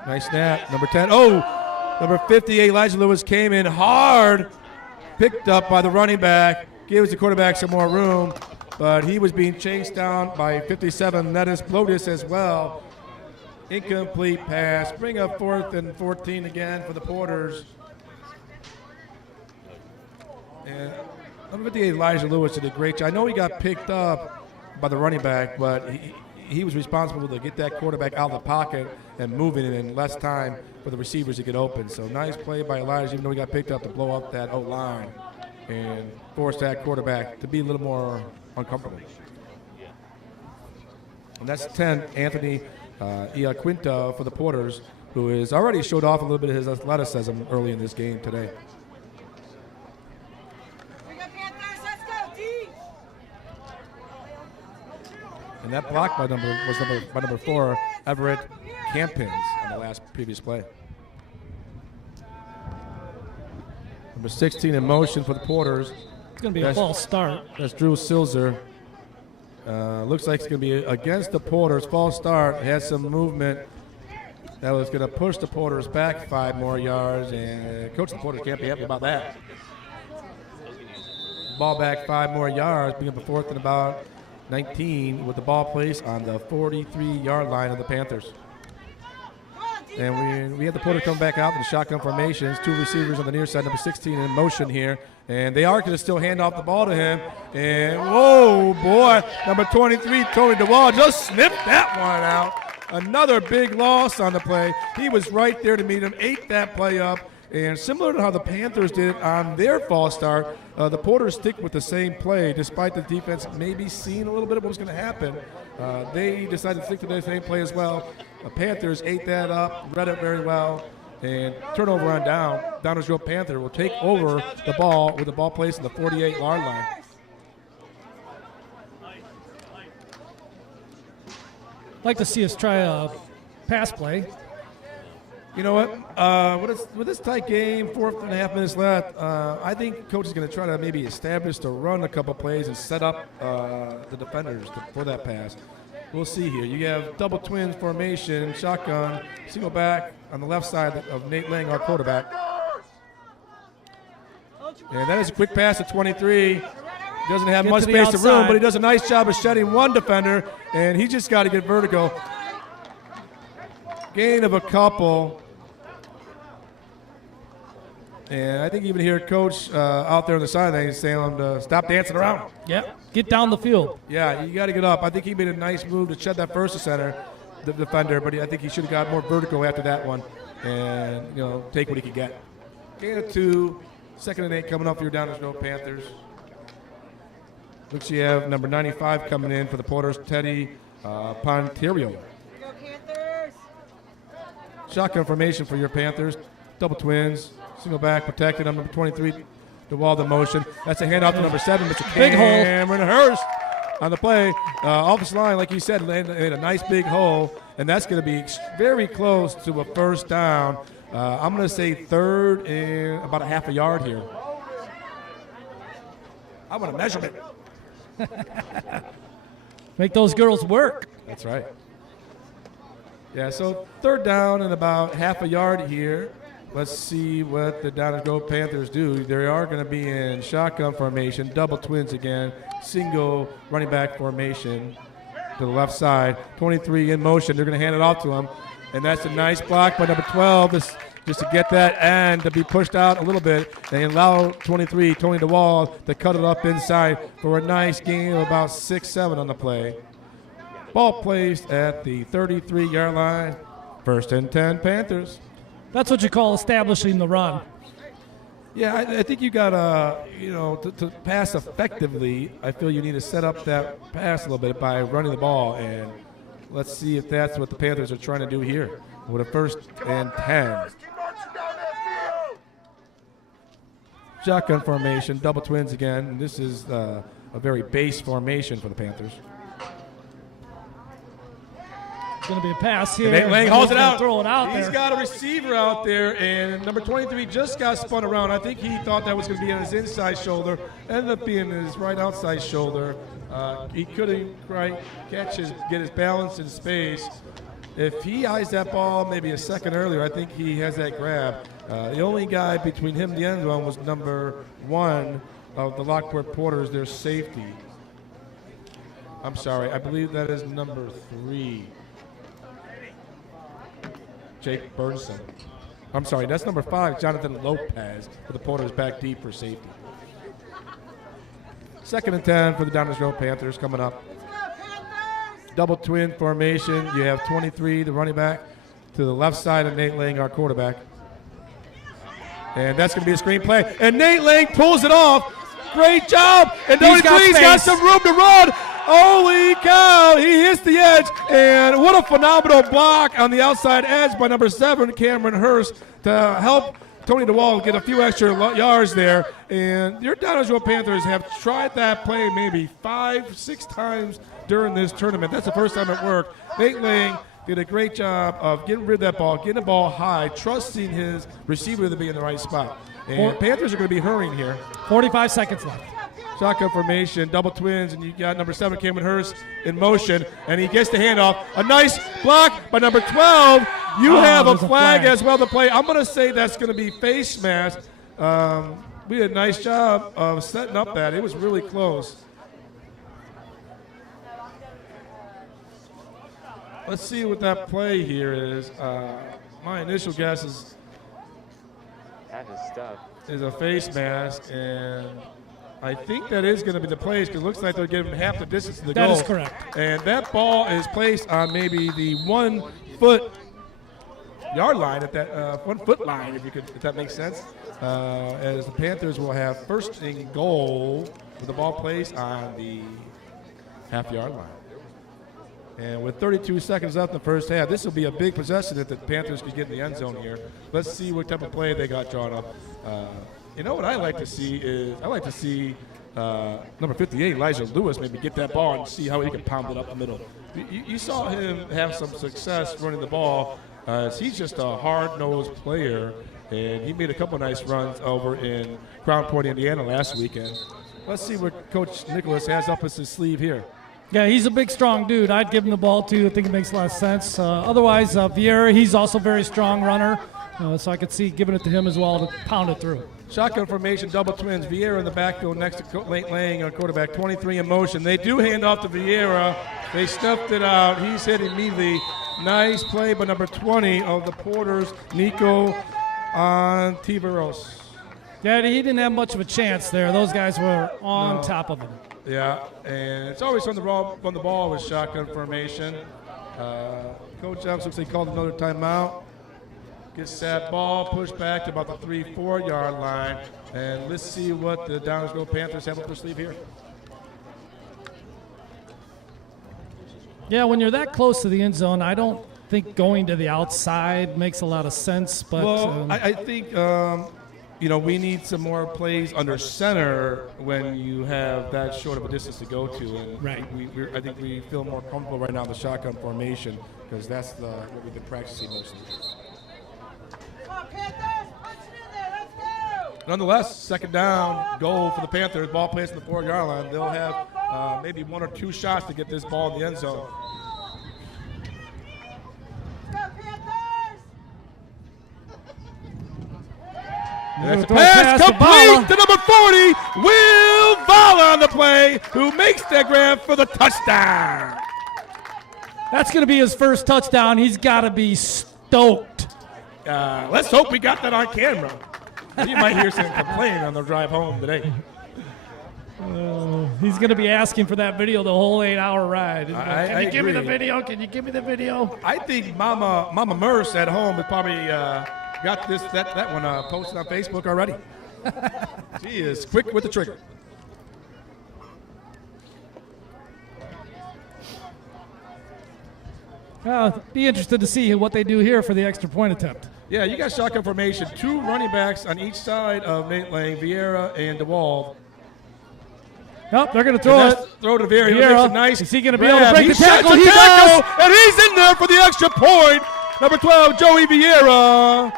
Nice snap. Number 10. Oh! Number 58, Elijah Lewis, came in hard. Picked up by the running back. Gives the quarterback some more room. But he was being chased down by 57, Nettis Blotis as well. Incomplete pass. Bring up 4th and 14 again for the Porters. And number 58, Elijah Lewis, did a great job. I know he got picked up by the running back, but he was responsible to get that quarterback out of the pocket and moving it in less time for the receivers to get open. So nice play by Elijah, even though he got picked up, to blow up that O-line. and force that quarterback to be a little more uncomfortable. And that's 10, Anthony Iaquinta for the Porters, who has already showed off a little bit of his athleticism early in this game today. And that block by number 4, Everett Campins, on the last previous play. Number 16 in motion for the Porters. It's going to be a false start. That's Drew Silzer. Looks like it's going to be against the Porters. False start. Had some movement that was going to push the Porters back 5 more yards, and Coach of the Porters can't be happy about that. Ball back 5 more yards, bring up a 4th and about 19 with the ball placed on the 43-yard line of the Panthers. And we have the Porters come back out in the shotgun formations. 2 receivers on the near side, number 16 in motion here. And they are going to still hand off the ball to him. And, whoa, boy, number 23, Tony DeWall, just snipped that one out. Another big loss on the play. He was right there to meet him, ate that play up. And similar to how the Panthers did on their false start, the Porters stick with the same play, despite the defense maybe seeing a little bit of what was going to happen. They decided to stick to their same play as well. The Panthers ate that up, read it very well, and turnover on down. Downers Panther will take over the ball with the ball placed in the 48-yard line. I'd like to see us try a pass play. You know what? With this tight game, 4.5 minutes left, I think Coach is going to try to maybe establish to run a couple plays and set up the defenders for that pass. We'll see here. You have double twins formation, shotgun, single back on the left side of Nate Lang, our quarterback. And that is a quick pass to 23. Doesn't have much space to room, but he does a nice job of shedding one defender, and he just got to get vertical. Gain of a couple. And I think even hear Coach out there on the sideline saying to stop dancing around. Yep, get down the field. Yeah, you got to get up. I think he made a nice move to shed that first center, the defender, but I think he should have got more vertical after that one and, take what he could get. Gain of 2, 2nd and 8 coming up for your Downers Panthers. Looks you have number 95 coming in for the Porters, Teddy Ponterio. Shotgun formation for your Panthers. Double twins. Single back protected on number 23. DeWall the motion. That's a handoff to number 7, Mr. Cameron Hurst on the play. Offensive line, like you said, made a nice big hole, and that's going to be very close to a first down. I'm going to say 3rd and about a half a yard here. I want a measurement. Make those girls work. That's right. Yeah, so 3rd down and about half a yard here. Let's see what the Downers Panthers do. They are going to be in shotgun formation, double twins again, single running back formation to the left side. 23 in motion. They're going to hand it off to him. And that's a nice block by number 12 just to get that end to be pushed out a little bit. They allow 23, Tony DeWall, to cut it up inside for a nice gain of about 6-7 on the play. Ball placed at the 33-yard line. 1st and 10 Panthers. That's what you call establishing the run. Yeah, I think you got to pass effectively, I feel you need to set up that pass a little bit by running the ball, and let's see if that's what the Panthers are trying to do here with a 1st and 10. Shotgun formation, double twins again. This is a very base formation for the Panthers. It's going to be a pass here. Nate Lang hauls it out. Throw it out He's there. got a receiver out there, and number 23 just got spun around. I think he thought that was going to be on his inside shoulder. Ended up being his right outside shoulder. He couldn't quite get his balance in space. If he eyes that ball maybe a second earlier, I think he has that grab. The only guy between him and the end zone was number 1 of the Lockport Porters, their safety. I'm sorry, I believe that is number 3. Jake Burnson. I'm sorry, that's number 5, Jonathan Lopez, for the Porters back deep for safety. 2nd and 10 for the Downers Panthers coming up. Double twin formation. You have 23, the running back, to the left side of Nate Lang, our quarterback. And that's going to be a screenplay. And Nate Lang pulls it off. Great job. And He's got some room to run. Holy cow. He hits the edge. And what a phenomenal block on the outside edge by number 7, Cameron Hurst, to help Tony DeWall get a few extra yards there. And your Downsville Panthers have tried that play maybe 5-6 times during this tournament. That's the first time it worked. Nate Lang did a great job of getting rid of that ball, getting the ball high, trusting his receiver to be in the right spot. And Panthers are going to be hurrying here. 45 seconds left. Shotgun formation, double twins, and you got number 7, Cameron Hurst, in motion, and he gets the handoff. A nice block by number 12. You have a flag as well to play. I'm going to say that's going to be face mask. We did a nice job of setting up that. It was really close. Let's see what that play here is. My initial guess is a face mask, and I think that is going to be the place because it looks like they're giving half the distance to the goal. That is correct. And that ball is placed on maybe the 1 foot yard line, at that 1 foot line, if that makes sense. As the Panthers will have first and goal with the ball placed on the half-yard line. And with 32 seconds left in the first half, this will be a big possession if the Panthers could get in the end zone here. Let's see what type of play they got drawn up. You know what I like to see is number 58, Elijah Lewis, maybe get that ball and see how he can pound it up the middle. You saw him have some success running the ball. He's just a hard-nosed player, and he made a couple nice runs over in Crown Point, Indiana last weekend. Let's see what Coach Nicholas has up his sleeve here. Yeah, he's a big, strong dude. I'd give him the ball, too. I think it makes a lot of sense. Otherwise, Vieira, he's also a very strong runner, so I could see giving it to him as well to pound it through. Shotgun formation, double twins. Vieira in the backfield next to Nate Lang, on quarterback, 23 in motion. They do hand off to Vieira. They stuffed it out. He's hit immediately. Nice play by number 20 of the Porters, Nico Tiveros. Yeah, he didn't have much of a chance there. Those guys were on top of him. Yeah, and it's always on the ball with shotgun formation. Coach Evans looks like he called another timeout. Gets that ball pushed back to about the 3-4 yard line. And let's see what the Downsville Panthers have up their sleeve here. Yeah, when you're that close to the end zone, I don't think going to the outside makes a lot of sense. But I think we need some more plays under center when you have that short of a distance to go to. And right. I think we feel more comfortable right now in the shotgun formation because that's what we've been practicing mostly. Nonetheless, second down, goal for the Panthers. Ball placed on the 4 yard line. They'll have maybe 1 or 2 shots to get this ball in the end zone. That's a pass complete to number 40, Will Vala on the play, who makes the grab for the touchdown. That's going to be his first touchdown. He's got to be stoked. Let's hope we got that on camera. You might hear some complaining on the drive home today. He's going to be asking for that video the whole 8-hour ride. Can you give me the video? Can you give me the video? I think Mama Merce at home has probably got that one posted on Facebook already. She is quick with the trigger. Be interested to see what they do here for the extra point attempt. Yeah, you got shotgun formation. 2 running backs on each side of Nate Lang, Vieira and DeWall. Nope, they're going to throw it. Throw to Vieira. Nice. Is he going to be able to break the tackle? He does, and he's in there for the extra point. Number 12, Joey Vieira.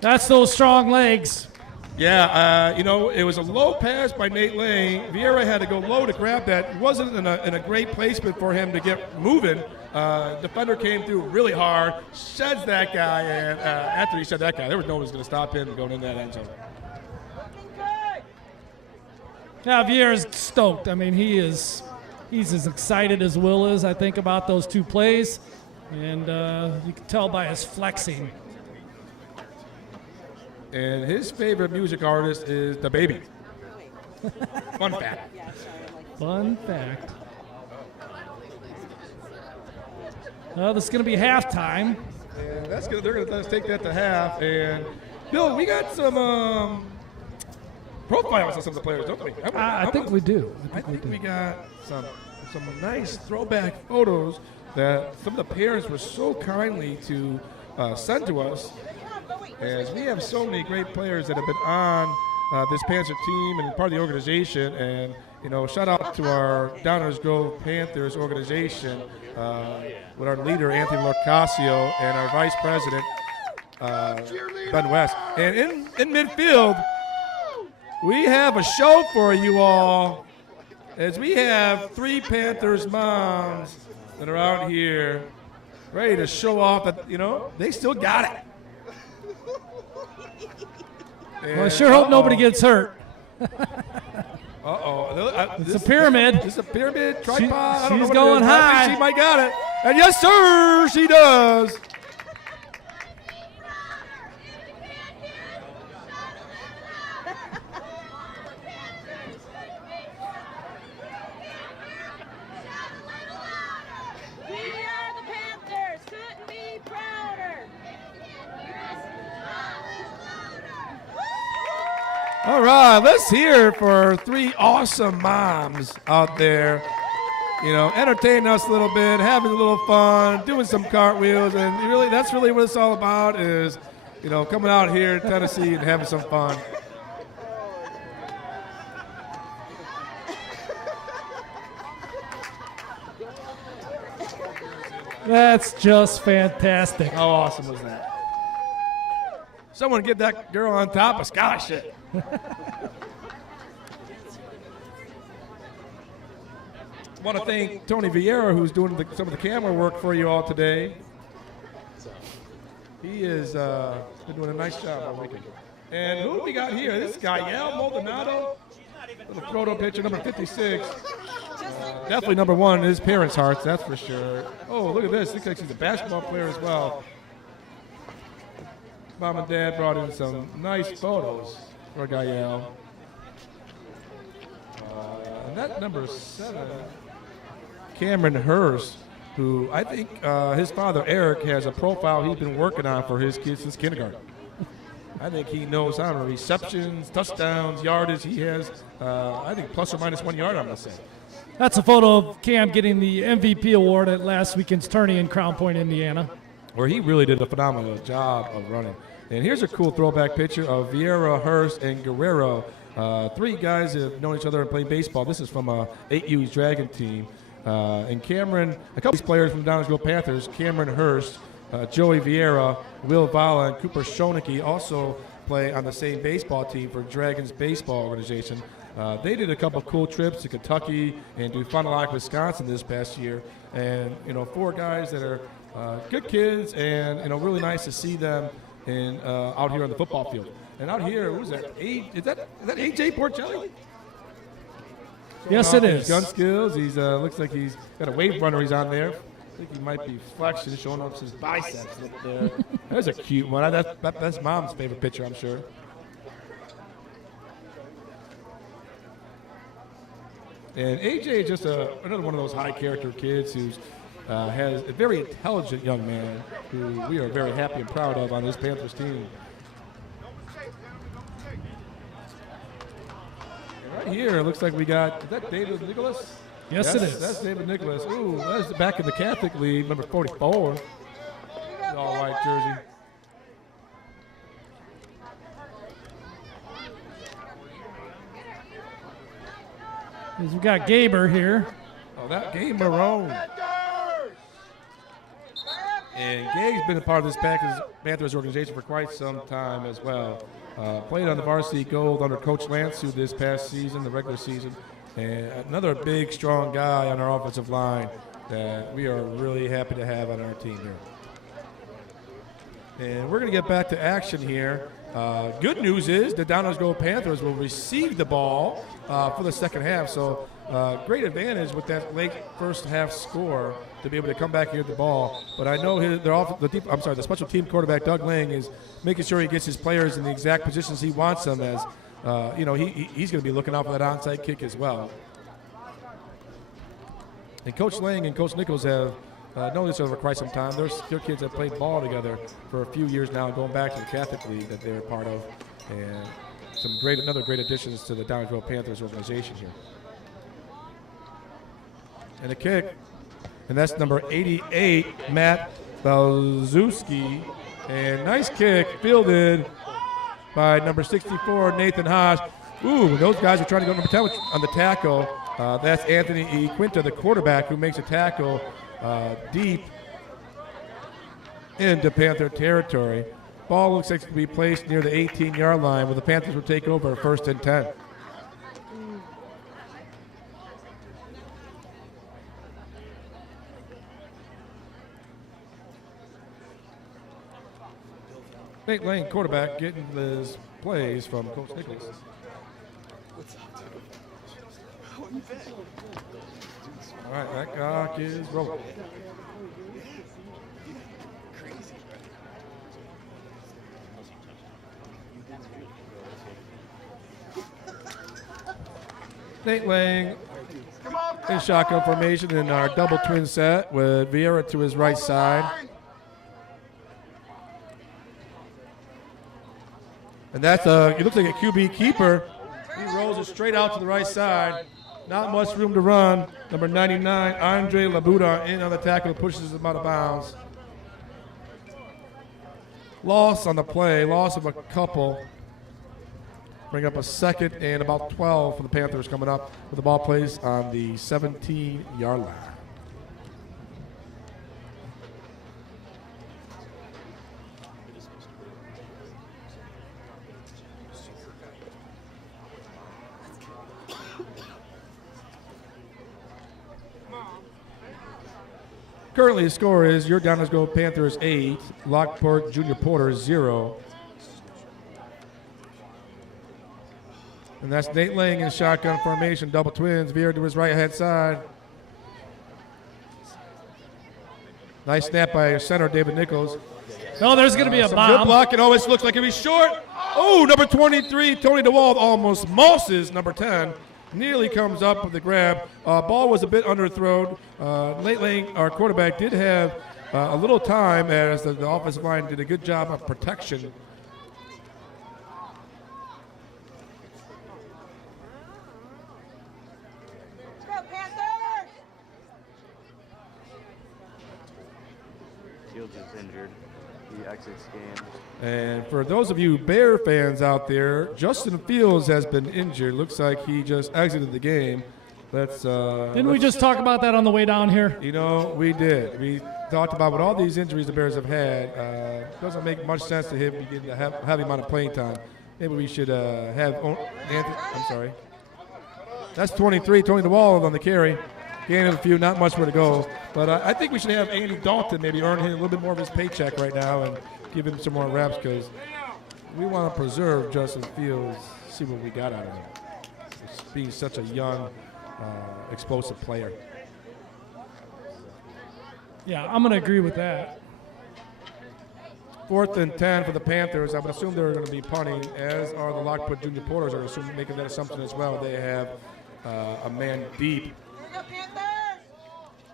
That's those strong legs. Yeah, it was a low pass by Nate Lang. Vieira had to go low to grab that. It wasn't in a great placement for him to get moving. Defender came through really hard, sheds that guy, and after he shed that guy, there was no one who was going to stop him going in that end zone. Yeah, Vieira's stoked. I mean, he's as excited as Will is, I think, about those 2 plays. And you can tell by his flexing. And his favorite music artist is The Baby. Fun fact. Fun fact. Well, this is going to be halftime. And that's good. They're going to let us take that to half. And Bill, we got some profiles of some of the players, don't we? I think we do. I think we got some nice throwback photos that some of the parents were so kindly to send to us, as we have so many great players that have been on this Panther team and part of the organization. And shout out to our Downers Grove Panthers organization with our leader Anthony Locasio and our vice president Ben West. And in midfield, we have a show for you all, as we have 3 Panthers moms that are out here ready to show off that, they still got it. Well, I sure hope nobody gets hurt. It's a pyramid. It's a pyramid tripod. I don't know She's what going it is. I high. think she might got it. And yes, sir, she does. We are the Panthers. Couldn't be prouder. All right, let's hear for 3 awesome moms out there, entertaining us a little bit, having a little fun, doing some cartwheels, and really, that's really what it's all about, is, coming out here in Tennessee and having some fun. That's just fantastic. How awesome was that? Someone get that girl on top of scholarship. I want to thank Tony Vieira, who's doing some of the camera work for you all today. He has been doing a nice job all weekend. And who do we got here? This guy, Yal Maldonado. Little photo picture, number 56. Definitely number 1 in his parents' hearts, that's for sure. Oh, look at this. Looks like she's a basketball player as well. Mom and Dad brought in some nice photos for Gael. And that number 7, Cameron Hurst, who I think his father, Eric, has a profile he's been working on for his kids since kindergarten. I think he knows how to receptions, touchdowns, yardage. He has, I think, plus or minus 1 yard, I'm going to say. That's a photo of Cam getting the MVP award at last weekend's tourney in Crown Point, Indiana, where he really did a phenomenal job of running. And here's a cool throwback picture of Vieira, Hurst, and Guerrero. 3 guys that have known each other and played baseball. This is from a 8U's Dragon team. And Cameron, a couple of these players from the Downers Grove Panthers, Cameron Hurst, Joey Vieira, Will Vala, and Cooper Schoeneke also play on the same baseball team for Dragons baseball organization. They did a couple cool trips to Kentucky and to Fond du Lac, Wisconsin this past year. And, 4 guys that are good kids, and, really nice to see them out here on the football field. And out here, who's that? Is that AJ Porcelli? Yes, it is. His gun skills. He's looks like he's got a wave runner. He's on there. I think he might be flexing, showing off his biceps up there. There's a cute one. That's Mom's favorite picture, I'm sure. And AJ is just another one of those high character kids who's has a very intelligent young man who we are very happy and proud of on this Panthers team. And right here, it looks like we got, is that David Nicholas? Yes, it is. That's David Nicholas. Ooh, that's back in the Catholic League, number 44. All white jersey. We've got Gaber here. Oh, that Gabe Marone. And Gabe's been a part of this Panthers organization for quite some time as well. Played on the varsity gold under Coach Lance through this past season, the regular season. And another big, strong guy on our offensive line that we are really happy to have on our team here. And we're going to get back to action here. Good news is the Downers Grove Panthers will receive the ball for the second half. So great advantage with that late first half score to be able to come back here with the ball. But I know the special team quarterback Doug Lang is making sure he gets his players in the exact positions he wants them, as he's going to be looking out for that onside kick as well. And Coach Lang and Coach Nichols have known each other for quite some time. They're kids that played ball together for a few years now, going back to the Catholic League that they're a part of, and another great additions to the Downsville Panthers organization here. And a kick, and that's number 88, Matt Balzewski. And nice kick, fielded by number 64, Nathan Haas. Ooh, those guys are trying to go number 10 on the tackle. That's Anthony E. Quinta, the quarterback, who makes a tackle deep into Panther territory. Ball looks like to be placed near the 18-yard line, where the Panthers will take over 1st and 10. Nate Lane, quarterback, getting his plays from Coach Nichols. All right, that clock is rolling. Nate Lang in shotgun formation in our double twin set with Vieira to his right side. And that's he looks like a QB keeper. He rolls it straight out to the right side. Not much room to run. Number 99, Andre Labuda, in on the tackle, pushes him out of bounds. Loss on the play, loss of a couple. Bring up a 2nd and about 12 for the Panthers coming up with the ball plays on the 17-yard line. Currently, the score is your Downers Go Panthers 8, Lockport Junior Porter 0. And that's Nate Lang in shotgun formation, double twins, veered to his right-hand side. Nice snap by center David Nichols. Oh, there's going to be a some bomb. Good block. It always looks like it'll be short. Oh, number 23, Tony DeWald almost mosses number 10. Nearly comes up with the grab. Ball was a bit underthrown. Nate Lang, our quarterback, did have a little time as the offensive line did a good job of protection. Fields is injured. He exits game. And for those of you Bear fans out there, Justin Fields has been injured. Looks like he just exited the game. Didn't we just talk about that on the way down here? You know, we did. We talked about what all these injuries the Bears have had. Doesn't make much sense to him begin to have heavy amount of playing time. Maybe we should have Anthony. I'm sorry. That's 23, Tony DeWald on the carry. Gaining a few, not much more to go. But I think we should have Andy Dalton maybe earn him a little bit more of his paycheck right now and give him some more reps because we want to preserve Justin Fields, see what we got out of him. Being such a young, explosive player. Yeah, I'm going to agree with that. 4th and 10 for the Panthers. I would assume they're going to be punting, as are the Lockport Junior Porters are assuming, making that assumption as well. They have a man deep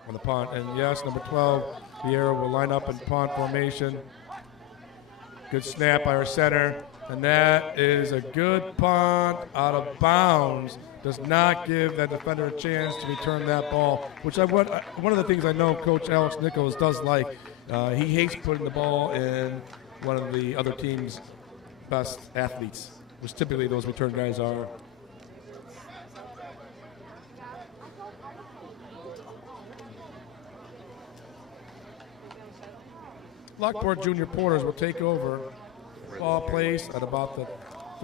on the punt. And yes, number 12, Vieira will line up in punt formation. Good snap by our center. And that is a good punt out of bounds. Does not give that defender a chance to return that ball, which one of the things I know Coach Alex Nichols does like. He hates putting the ball in one of the other team's best athletes, which typically those return guys are. Lockport Junior Porters will take over. Ball placed at about the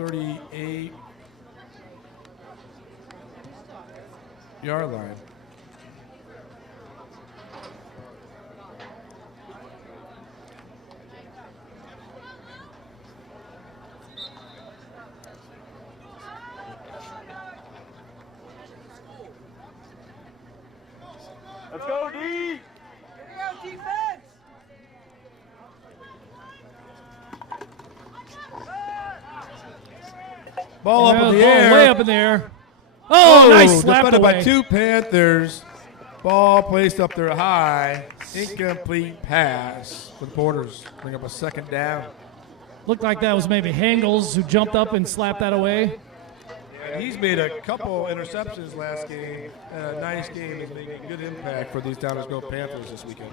38-yard line. Let's go, D! Here we go, defense! Ball up in the air. Way up in the air. Oh, nice slap defended away. by 2 Panthers. Ball placed up there high. Incomplete pass for the Porters. Bring up a second down. Looked like that was maybe Hangles who jumped up and slapped that away. And he's made a couple interceptions last game. Nice game. He's making a good impact for these Downers Grove Panthers this weekend.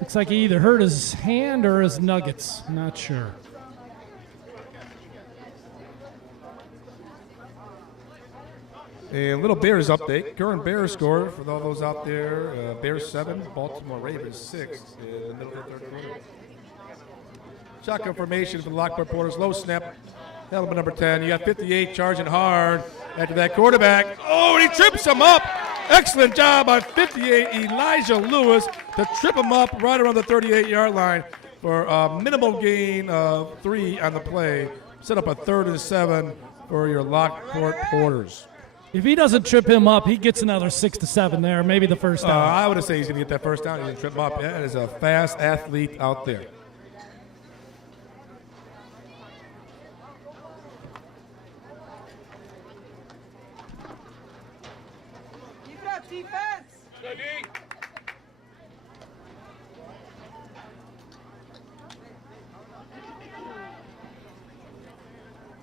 Looks like he either hurt his hand or his nuggets. Not sure. A little Bears update. Current Bears score for all those out there. Bears 7, Baltimore Ravens 6 in the middle of the third quarter. Shotgun formation for the Lockport Porters. Low snap. Element number 10. You got 58 charging hard after that quarterback. Oh, and he trips him up. Excellent job by 58 Elijah Lewis to trip him up right around the 38-yard line for a minimal gain of 3 on the play. Set up a 3rd and 7 for your Lockport Porters. If he doesn't trip him up, he gets another 6 to 7 there, maybe the first down. I would have said he's going to get that first down. He's going to trip him up. That is a fast athlete out there. Keep it up, defense.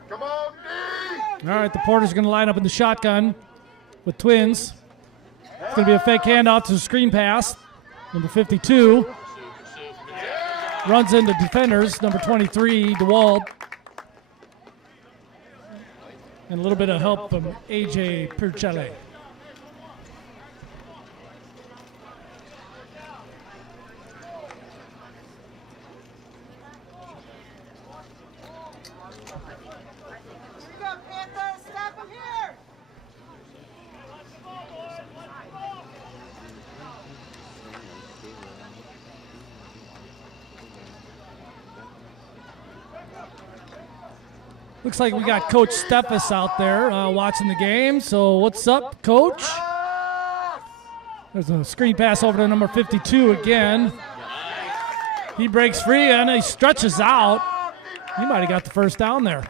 Come on, D! All right, the Porters going to line up in the shotgun with twins. It's going to be a fake handoff to a screen pass. Number 52 runs into defenders. Number 23, DeWald. And a little bit of help from A.J. Percelli. Looks like we got Coach Steffes out there watching the game. So what's up, Coach? There's a screen pass over to number 52 again. He breaks free and he stretches out. He might have got the first down there.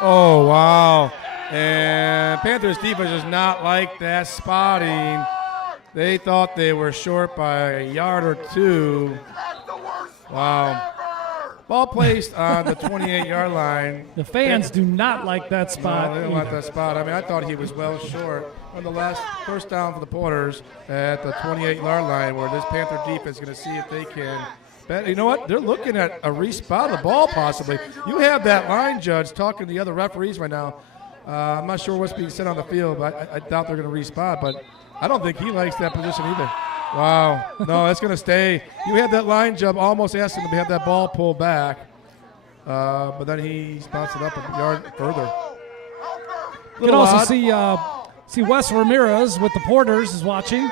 Oh, wow. And Panthers defense does not like that spotting. They thought they were short by a yard or 2. Wow. Ball placed on the 28-yard line. The fans do not like that spot. No, they don't like that spot. I mean, I thought he was well short on the last first down for the Porters at the 28-yard line, where this Panther defense is going to see if they can. You know what? They're looking at a respot of the ball possibly. You have that line judge talking to the other referees right now. I'm not sure what's being said on the field, but I doubt they're going to respot. But I don't think he likes that position either. Wow. No, that's going to stay. You had that line jump almost asking him to have that ball pulled back. But then he spots it up a yard further. You can also see Wes Ramirez with the Porters is watching.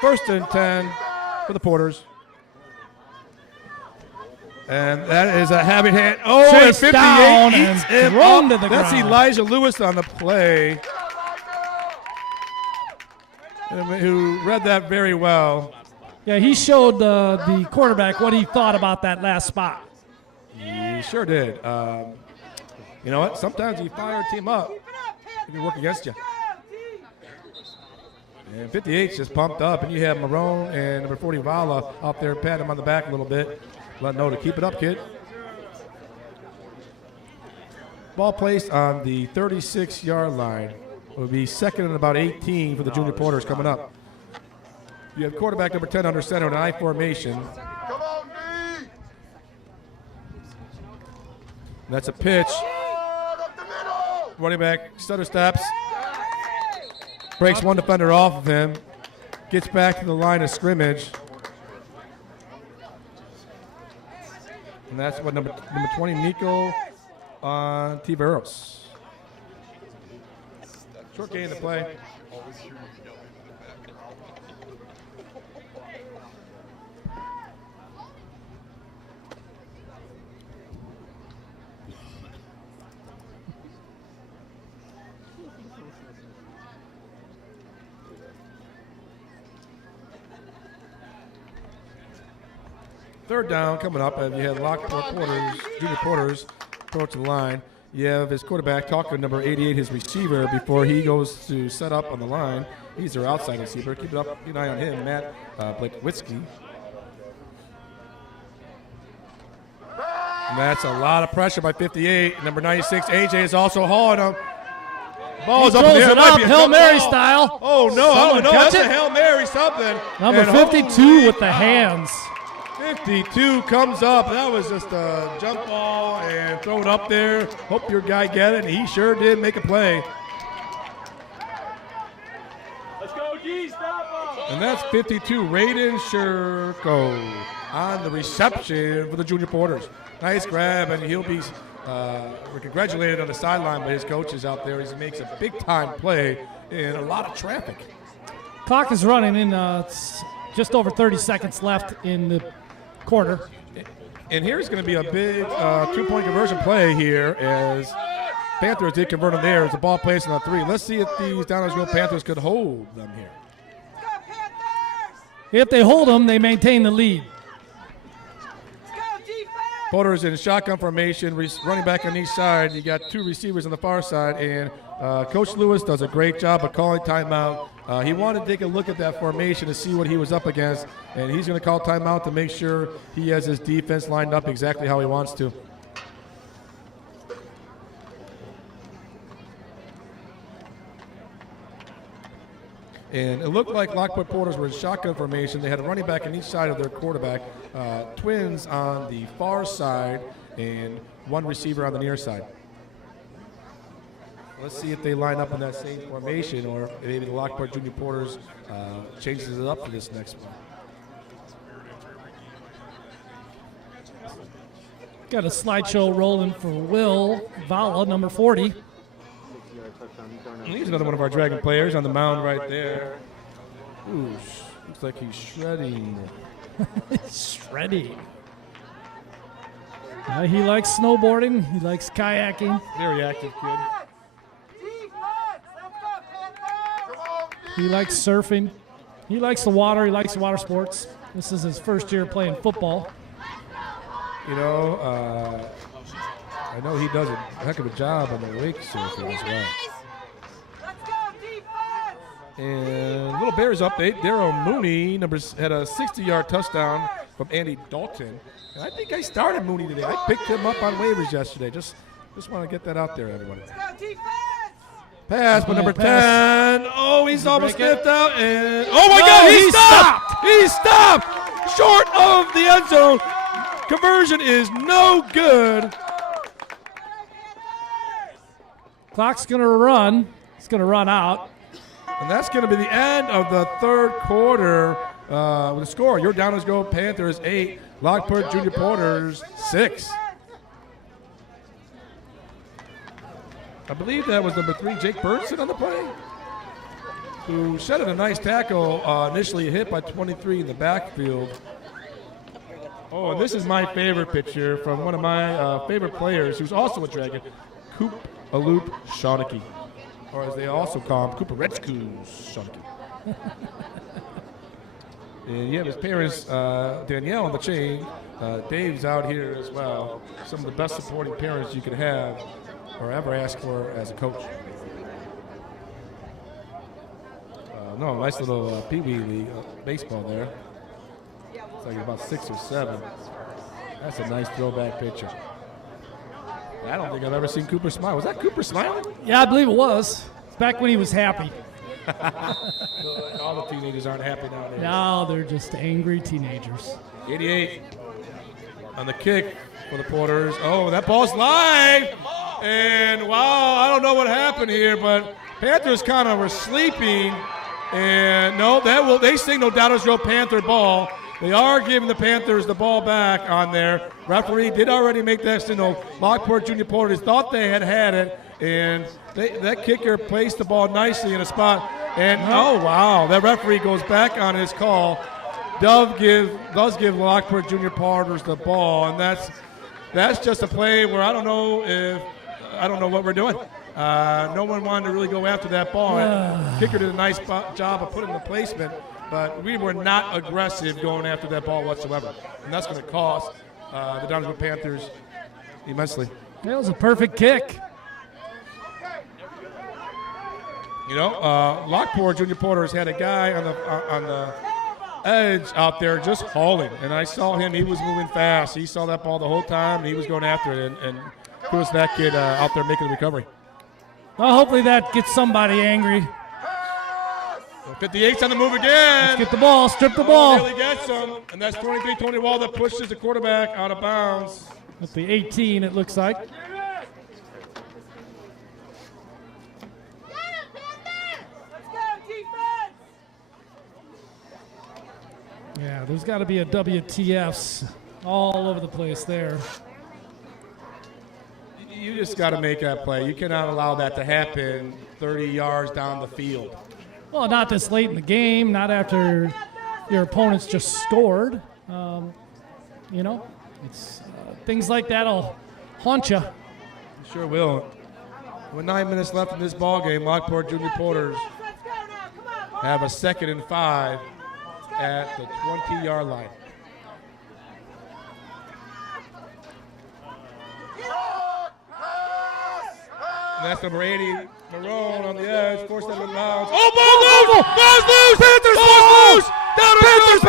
First and 10 for the Porters. And that is a habit hand. Oh, and 58 eats him thrown up. to the That's ground. Elijah Lewis on the play, who read that very well. Yeah, he showed the quarterback what he thought about that last spot. He sure did. You know what? Sometimes you fire a team up, it can work against you. And 58's just pumped up, and you have Marone and number 40 Vala out there patting him on the back a little bit. Let him know to keep it up, kid. Ball placed on the 36-yard line. It will be second and about 18 for the junior Porters coming up. You have quarterback number 10 under center in an I formation. That's a pitch. Running back stutter steps. Breaks one defender off of him. Gets back to the line of scrimmage. And that's what number 20, Nico Tiveros. Short gain to play. Third down coming up, and you had Lockport Porters, junior Porters, approach the line. You have his quarterback talking to number 88, his receiver, before he goes to set up on the line. He's their outside receiver. Keep an eye on him, Matt Blakewitzki. And that's a lot of pressure by 58. Number 96, AJ, is also hauling him. Ball's up in the air. It up, Hail Mary style. Oh, no. Someone That's catch a it? Hail Mary something. Number And 52 with the hands. 52 comes up. That was just a jump ball and throw it up there. Hope your guy get it. And he sure did make a play. Let's go, G. Stop him. And that's 52, Raiden Sherko on the reception for the Junior Porters. Nice grab, and he'll be congratulated on the sideline by his coaches out there as he makes a big-time play in a lot of traffic. Clock is running in it's just over 30 seconds left in the quarter. And here's going to be a big two-point conversion play here as Panthers did convert them there as the ball plays on the 3. Let's see if these Downersville Panthers could hold them here. If they hold them, they maintain the lead. Porters in shotgun formation, running back on each side. You got 2 receivers on the far side, and Coach Lewis does a great job of calling timeout. He wanted to take a look at that formation to see what he was up against, and he's going to call timeout to make sure he has his defense lined up exactly how he wants to. And it looked like Lockport Porters were in shotgun formation. They had a running back on each side of their quarterback, twins on the far side, and 1 receiver on the near side. Let's see if they line up in that same formation, or maybe the Lockport Junior Porters changes it up for this next one. Got a slideshow rolling for Will Vala, number 40. He's another one of our Dragon players on the mound right there. Ooh, looks like he's shredding. Shredding. He likes snowboarding. He likes kayaking. Very active kid. He likes surfing. He likes the water. He likes water sports. This is his first year playing football. You know, I know he does a heck of a job on the wake surfing as well. And little Bears update, Darryl Mooney had a 60-yard touchdown from Andy Dalton. And I think I started Mooney today. I picked him up on waivers yesterday. Just want to get that out there, everyone. Pass, but number 10. Oh, he's almost sniffed out. And oh, my God, he stopped! He stopped! Short of the end zone. Conversion is no good. Clock's going to run. It's going to run out. And that's going to be the end of the third quarter with the score. Your Downersville Panthers 8, Lockport Junior Porters 6. I believe that was number 3, Jake Burnson on the play, who shedded a nice tackle, initially hit by 23 in the backfield. Oh, and this is my favorite picture from one of my favorite players, who's also a Dragon, Coop Aloop Shawnee. Or as they also call him, Cooper Redscoos Shawnee. And you have his parents, Danielle on the chain. Dave's out here as well. Some of the best supporting parents you could have or ever ask for as a coach. No, nice little Pee Wee League baseball there. It's like about 6 or 7. That's a nice throwback picture. I don't think I've ever seen Cooper smile. Was that Cooper smiling? Yeah, I believe it was. It's back when he was happy. All the teenagers aren't happy nowadays. No, they're just angry teenagers. 88 on the kick for the Porters. Oh, that ball's live. And wow, I don't know what happened here, but Panthers kind of were sleeping. And no, they signaled Downersville Panther ball. They are giving the Panthers the ball back on there. Referee did already make that signal. Lockport Junior Porters thought they had it, and that kicker placed the ball nicely in a spot. And oh wow, that referee goes back on his call. Does give Lockport Junior Porters the ball, and that's just a play where I don't know what we're doing. No one wanted to really go after that ball. Kicker did a nice job of putting the placement, but we were not aggressive going after that ball whatsoever. And that's going to cost the Downersville Panthers immensely. That was a perfect kick. You know, Lockport Junior Porters had a guy on the edge out there just hauling, and I saw him. He was moving fast. He saw that ball the whole time, and he was going after it. And who was that kid out there making the recovery? Well, hopefully that gets somebody angry. 58's on the move again. Let's get the ball. Strip the ball. Really gets him, and that's 23-20 Wall that pushes the quarterback out of bounds. At the 18, it looks like. Yeah, there's got to be a WTFs all over the place there. You just got to make that play. You cannot allow that to happen 30 yards down the field. Well, not this late in the game, not after your opponents just scored. You know, it's things like that'll haunt you. Sure will. With 9 minutes left in this ball game, Lockport Junior Porters have a 2nd and 5 at the 20-yard line. And that's number 80, Marone on the edge, forced them in bounds. Oh, ball loose! Ball's loose! Panthers loose! Down to Panthers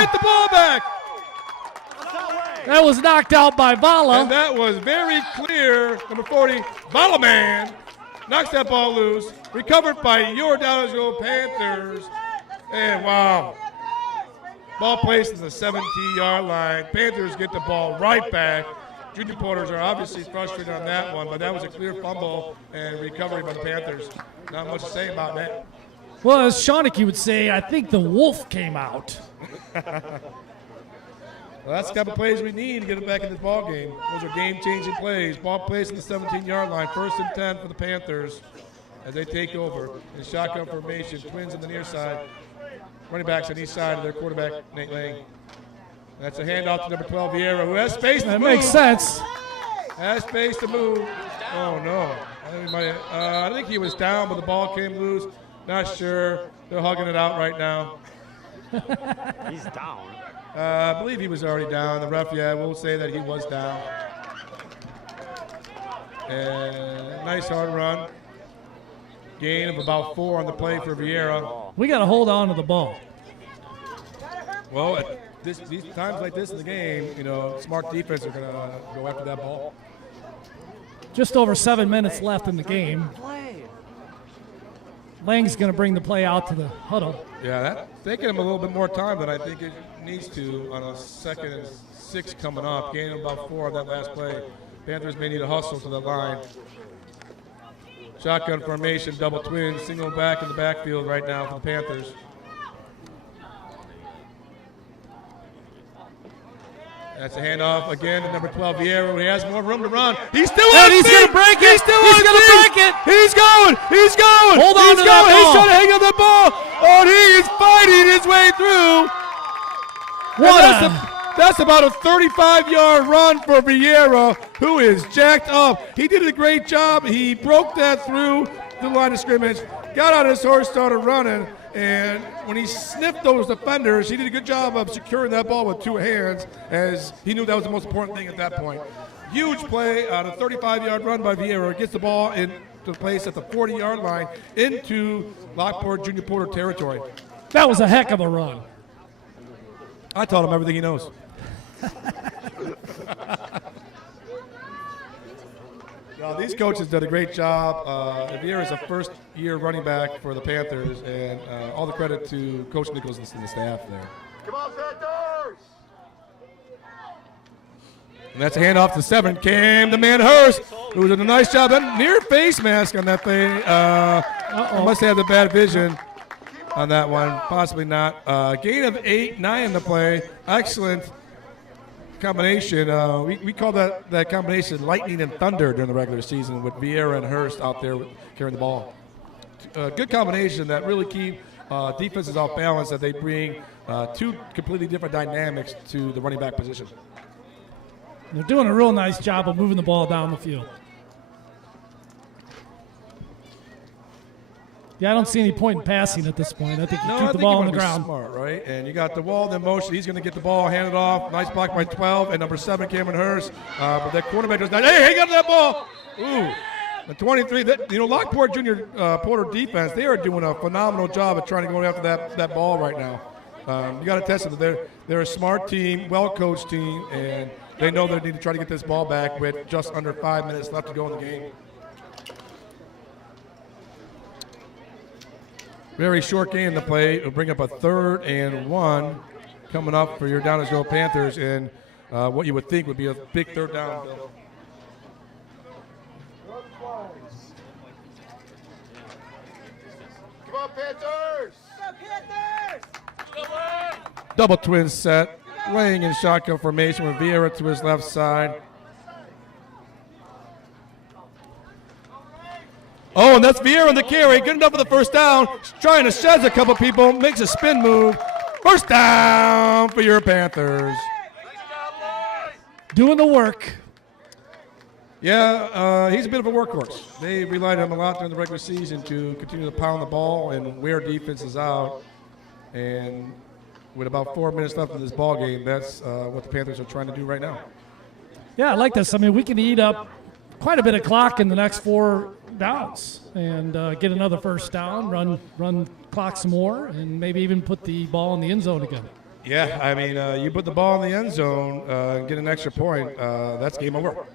get the ball back! That was knocked out by Vala. And that was very clear. Number 40, Valaman knocks that ball loose. Recovered by your Dallasville Panthers. And wow. Ball placed in the 17-yard line. Panthers get the ball right back. Junior Porters are obviously frustrated on that one, but that was a clear fumble and recovery by the Panthers. Not much to say about that. Well, as Shawnee would say, I think the wolf came out. Well, that's the type of plays we need to get it back in this ball game. Those are game-changing plays. Ball placed in the 17-yard line. 1st and 10 for the Panthers as they take over in shotgun formation. Twins on the near side. Running backs on each side of their quarterback, Nate Lang. That's a handoff to number 12, Vieira, who has space to move. That makes sense. Has space to move. Oh, no. I think he was down, but the ball came loose. Not sure. They're hugging it out right now. He's down. I believe he was already down. The ref, will say that he was down. And nice hard run. Gain of about 4 on the play for Vieira. We got to hold on to the ball. Well, at these times like this in the game, you know, smart defense are going to go after that ball. Just over 7 minutes left in the game. Lang's going to bring the play out to the huddle. Yeah, that's taking him a little bit more time than I think it needs to on a 2nd and 6 coming up. Gaining about 4 on that last play. Panthers may need a hustle to the line. Shotgun formation, double twins, single back in the backfield right now for the Panthers. That's a handoff again to number 12, Vieira. He has more room to run. He's still on he's going to break it. He's still on going to break it. He's going. He's going. Hold on to that ball. He's trying to hang on the ball. Oh, he is fighting his way through. That's about a 35-yard run for Vieira, who is jacked up. He did a great job. He broke that through the line of scrimmage, got on his horse, started running, and when he sniffed those defenders, he did a good job of securing that ball with 2 hands, as he knew that was the most important thing at that point. Huge play on a 35-yard run by Vieira. Gets the ball into place at the 40-yard line into Lockport Junior Porter territory. That was a heck of a run. I taught him everything he knows. No, these coaches did a great job. Vieira is a first-year running back for the Panthers, and all the credit to Coach Nichols and the staff there. Come on, Panthers! And that's a handoff to 7. Cam the man Hurst, who did a nice job. That near face mask on that thing. Must have the bad vision on that one. Possibly not. Gain of 8, 9 in the play. Excellent combination. We call that combination lightning and thunder during the regular season with Vieira and Hurst out there carrying the ball. Good combination that really keep defenses off balance, that they bring 2 completely different dynamics to the running back position. They're doing a real nice job of moving the ball down the field. Yeah, I don't see any point in passing at this point. I think you No, keep I the think ball you on want the to be ground. smart, right? And you got the wall in motion. He's going to get the ball, hand it off. Nice block by 12 and number 7, Cameron Hurst. But that quarterback does not. Hey, got that ball. Ooh. The 23, Lockport Junior Porter defense, they are doing a phenomenal job of trying to go after that ball right now. You got to test them. They're a smart team, well-coached team, and they know they need to try to get this ball back with just under 5 minutes left to go in the game. Very short game to play. It'll bring up a 3rd and 1 coming up for your Downers Panthers, and what you would think would be a big 3rd down. Come on, Panthers! Double twin set, laying in shotgun formation with Vieira to his left side. Oh, and that's Vieira on the carry. Good enough for the first down. Trying to shed a couple people. Makes a spin move. First down for your Panthers. Doing the work. Yeah, he's a bit of a workhorse. They relied on him a lot during the regular season to continue to pound the ball and wear defenses out. And with about 4 minutes left in this ball game, that's what the Panthers are trying to do right now. Yeah, I like this. I mean, we can eat up quite a bit of clock in the next 4 downs and get another first down, run clock some more, and maybe even put the ball in the end zone again. Yeah, I mean, you put the ball in the end zone and get an extra point, that's game over.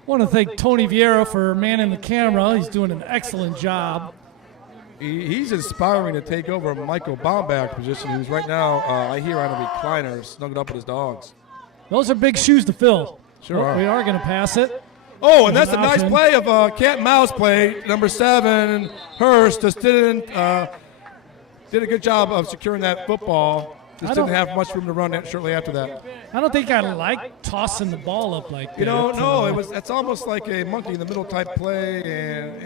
I want to thank Tony Vieira for manning the camera. He's doing an excellent job. He's inspiring to take over Michael Baumbach's position, who's right now, I hear, on a recliner, snuggled up with his dogs. Those are big shoes to fill. Sure are. We are going to pass it. Oh, and that's a nice play of cat and mouse play. Number 7, Hurst, just did a good job of securing that football. Just didn't have much room to run shortly after that. I don't think I like tossing the ball up like that. No, it's almost like a monkey in the middle type play, and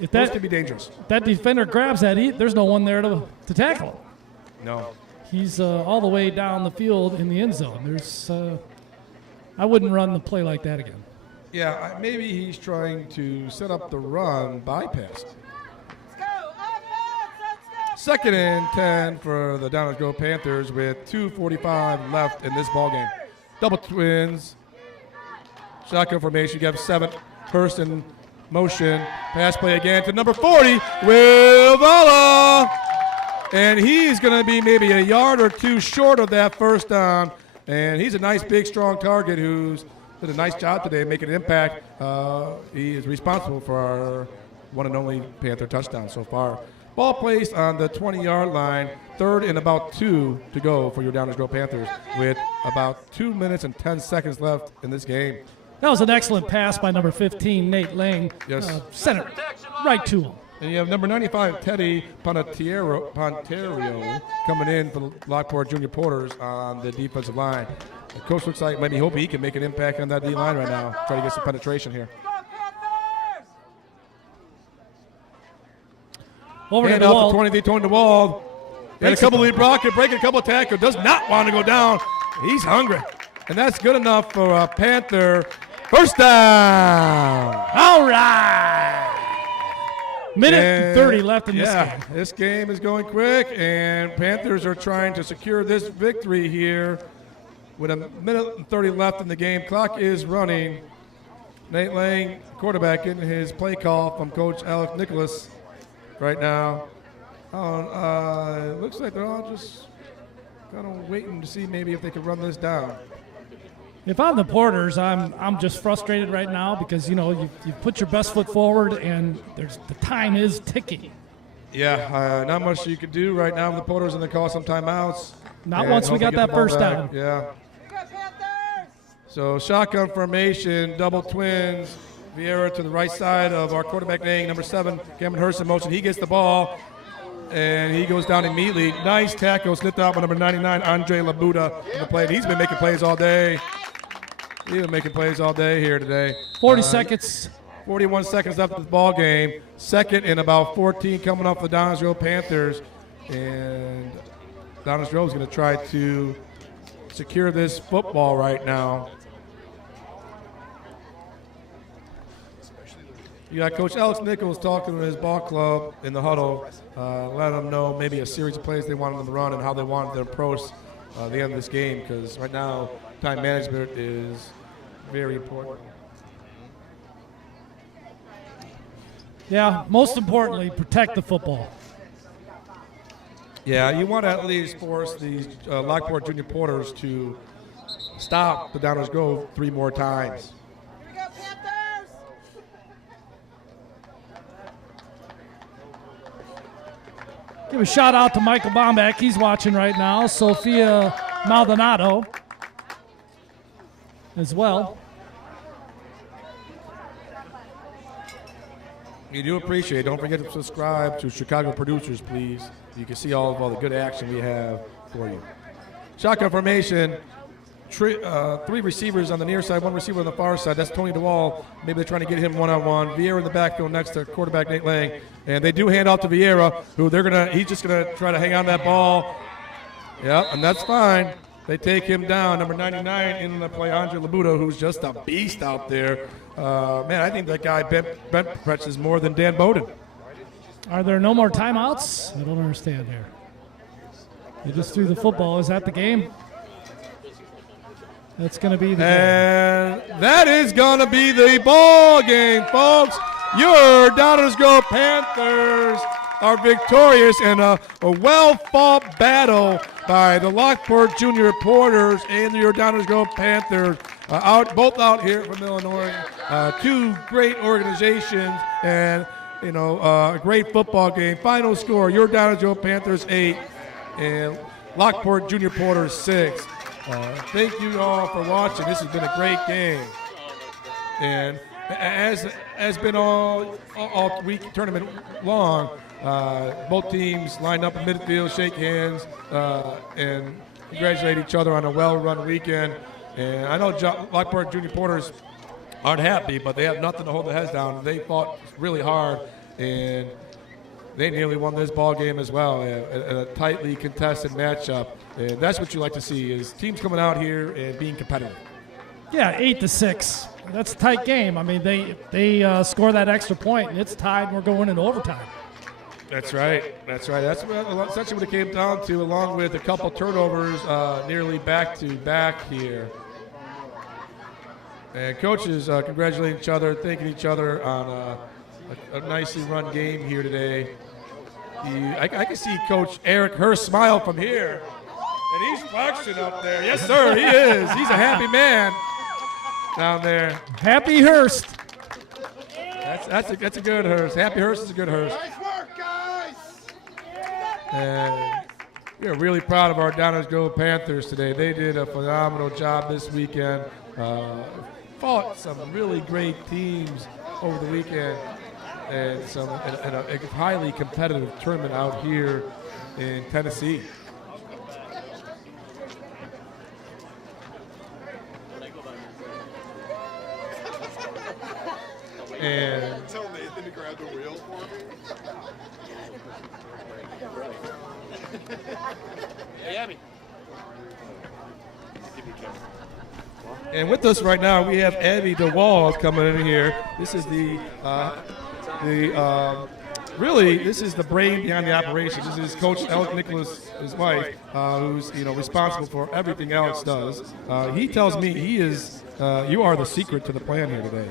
if those could be dangerous. If that defender grabs that, there's no one there to tackle him. No. He's all the way down the field in the end zone. I wouldn't run the play like that again. Yeah, maybe he's trying to set up the run bypass. 2nd and 10 for the Downers Panthers with 2:45 left in this ballgame. Double twins. Shotgun formation. You have 7. Hurst in motion. Pass play again to number 40, Will Vala. And he's going to be maybe a yard or 2 short of that first down. And he's a nice, big, strong target who's did a nice job today making an impact. He is responsible for our one and only Panther touchdown so far. Ball placed on the 20-yard line, 3rd and about 2 to go for your Downers Panthers with about 2 minutes and 10 seconds left in this game. That was an excellent pass by number 15, Nate Lang. Yes. Center, right to him. And you have number 95, Teddy Ponterio coming in for the Lockport Junior Porters on the defensive line. The coach looks like maybe hoping he can make an impact on that D-line right now, try to get some penetration here. Over Hand to the out wall. to 23, Tony DeWald. And a couple lead blocker, breaking a couple of tackles, does not want to go down. He's hungry. And that's good enough for a Panther. First down. All right. Minute and 30 left in this game. This game is going quick, and Panthers are trying to secure this victory here with a minute and 30 left in the game. Clock is running. Nate Lang, quarterback, in his play call from Coach Alex Nicholas right now. Looks like they're all just kind of waiting to see maybe if they can run this down. If I'm the Porters, I'm just frustrated right now because you put your best foot forward and the time is ticking. Yeah, not much you could do right now with the Porters, and they call some timeouts. Not once we got that first down. Yeah. So shotgun formation, double twins. Vieira to the right side of our quarterback name, number 7, Cameron Hurst in motion. He gets the ball, and he goes down immediately. Nice tackle, slipped out by number 99, Andre Labuda, in the play. He's been making plays all day. He's been making plays all day here today. 40 seconds. 41 seconds left of the ball game. 2nd and about 14 coming off the Downers Panthers. And Downers is going to try to secure this football right now. You got Coach Alex Nichols talking to his ball club in the huddle, letting them know maybe a series of plays they wanted them to run and how they wanted to approach the end of this game, because right now time management is very important. Yeah, most importantly, protect the football. Yeah, you want to at least force these Lockport Junior Porters to stop the Downers Grove 3 more times. Give a shout out to Michael Bombeck. He's watching right now. Sophia Maldonado as well. We do appreciate it. Don't forget to subscribe to Chicago Producers, please. You can see all the good action we have for you. Shotgun formation. 3 receivers on the near side, 1 receiver on the far side. That's Tony DeWall. Maybe they're trying to get him one-on-one. Vieira in the backfield next to quarterback Nate Lang. And they do hand off to Vieira, who he's just going to try to hang on that ball. Yeah, and that's fine. They take him down. Number 99 in the play, Andre Labuda, who's just a beast out there. Man, I think that guy bent presses more than Dan Bowden. Are there no more timeouts? I don't understand here. They just threw the football. Is that the game? That's going to be the And that is going to be the ball game, folks. Your Downers Grove Panthers are victorious in a well-fought battle by the Lockport Junior Porters and your Downers Grove Panthers, both out here from Illinois. 2 great organizations and, a great football game. Final score, your Downers Grove Panthers 8 and Lockport Junior Porters 6. Thank you all for watching. This has been a great game. And as has been all week tournament long, both teams lined up in midfield, shake hands, and congratulate each other on a well-run weekend. And I know Lockport Junior Porters aren't happy, but they have nothing to hold their heads down. They fought really hard, and they nearly won this ball game as well in a tightly contested matchup. And that's what you like to see, is teams coming out here and being competitive. Yeah, 8-6. That's a tight game. I mean, they score that extra point, and it's tied, and we're going into overtime. That's right. That's essentially what it came down to, along with a couple turnovers nearly back-to-back here. And coaches congratulating each other, thanking each other on a nicely run game here today. I can see Coach Eric Hurst smile from here. And he's flexing up there. Yes, sir, he is. He's a happy man down there. Happy Hurst. That's a good Hurst. Happy Hurst is a good Hurst. Nice work, guys. And we're really proud of our Downers Grove Panthers today. They did a phenomenal job this weekend. Fought some really great teams over the weekend, and a highly competitive tournament out here in Tennessee. And tell Nathan to grab the wheel for me. Hey, Abby. And with us right now, we have Abby DeWall coming in here. This is this is the brain behind the operation. This is Coach Alex Nicholas, his wife, who's responsible for everything Alex does. He tells me you are the secret to the plan here today.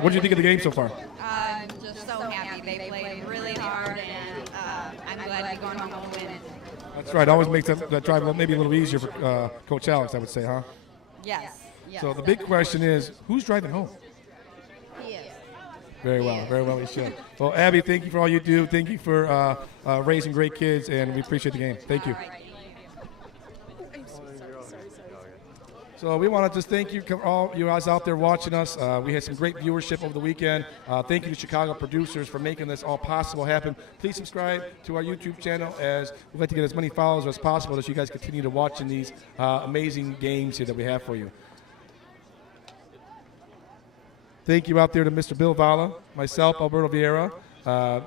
What did you think of the game so far? I'm just so happy. They played really hard, and I'm glad we're going home and win it. That's right. Always makes that drive maybe a little easier for Coach Alex, I would say, huh? Yes. So the big question is, who's driving home? He is. Very well, he should. Well, Abby, thank you for all you do. Thank you for raising great kids, and we appreciate the game. Thank you. So we want to just thank you, all you guys out there watching us. We had some great viewership over the weekend. Thank you to Chicago Producers for making this all possible happen. Please subscribe to our YouTube channel, as we'd like to get as many followers as possible as you guys continue to watch in these amazing games here that we have for you. Thank you out there to Mr. Bill Vala, myself, Alberto Vieira,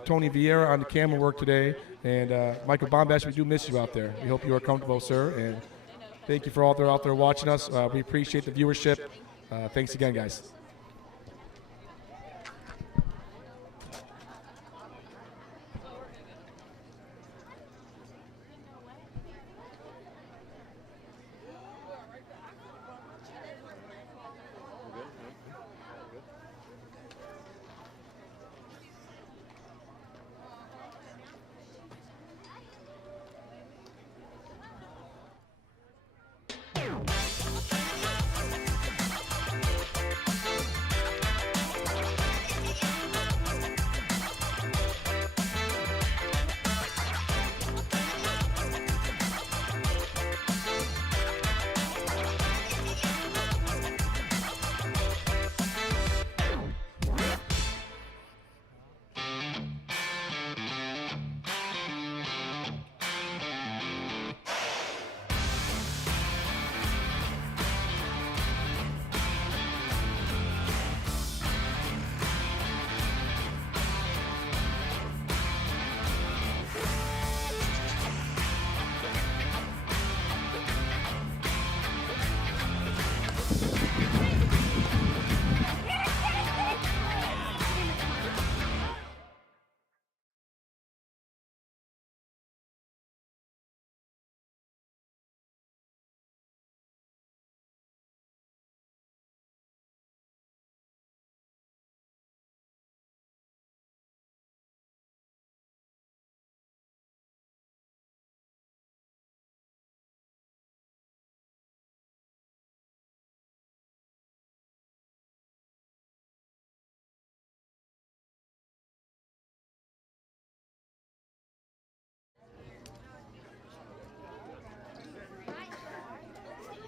Tony Vieira on the camera work today, and Michael Bombash. We do miss you out there. We hope you are comfortable, sir, and thank you for all those out there watching us. We appreciate the viewership. Thanks again, guys.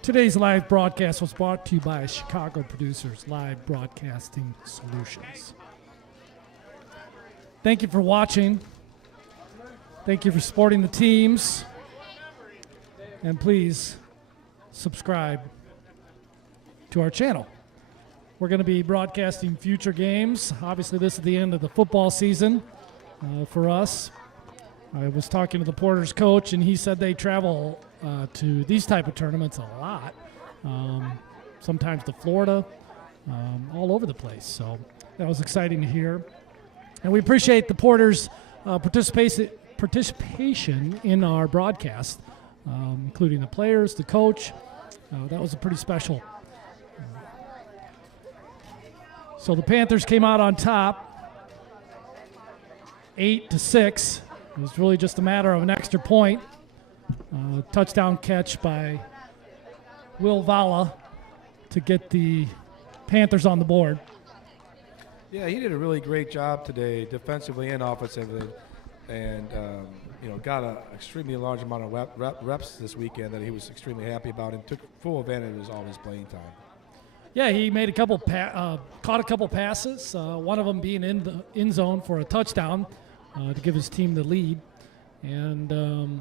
Today's live broadcast was brought to you by Chicago Producers Live Broadcasting Solutions. Thank you for watching. Thank you for supporting the teams. And please subscribe to our channel. We're going to be broadcasting future games. Obviously, this is the end of the football season for us. I was talking to the Porters coach, and he said they travel to these type of tournaments a lot. Sometimes to Florida, all over the place. So that was exciting to hear. And we appreciate the Porters' participation in our broadcast, including the players, the coach. That was a pretty special. So the Panthers came out on top, 8-6. It was really just a matter of an extra point. Touchdown catch by Will Vala to get the Panthers on the board. Yeah, he did a really great job today, defensively and offensively, and got an extremely large amount of reps this weekend that he was extremely happy about, and took full advantage of all his playing time. Yeah, he made a couple, caught a couple passes. One of them being in the end zone for a touchdown to give his team the lead, and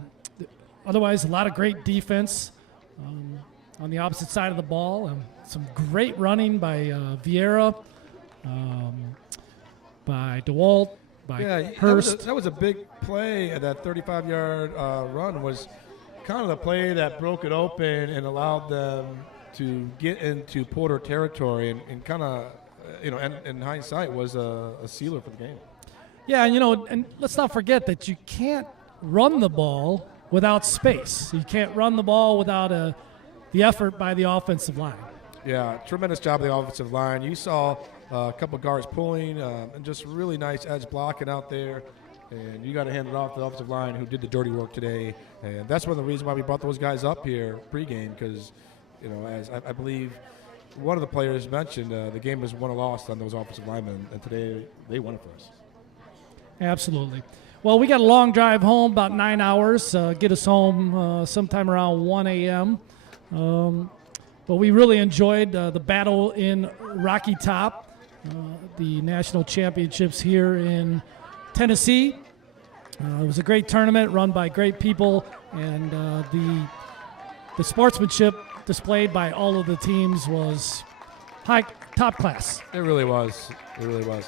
otherwise a lot of great defense on the opposite side of the ball. Some great running by Vieira, by DeWalt, by Hurst. That was a big play. That 35-yard run was kind of the play that broke it open and allowed them to get into Porter territory, and kind of, in hindsight, was a sealer for the game. Yeah, and let's not forget that you can't run the ball without space. You can't run the ball without the effort by the offensive line. Yeah, tremendous job of the offensive line. You saw a couple guards pulling, and just really nice edge blocking out there. And you got to hand it off to the offensive line who did the dirty work today. And that's one of the reasons why we brought those guys up here pregame, because, as I believe one of the players mentioned, the game was won or lost on those offensive linemen, and today they won it for us. Absolutely. Well, we got a long drive home, about 9 hours. Get us home sometime around 1 a.m. But we really enjoyed the battle in Rocky Top, the national championships here in Tennessee. It was a great tournament run by great people, and the sportsmanship displayed by all of the teams was top class. It really was. It really was.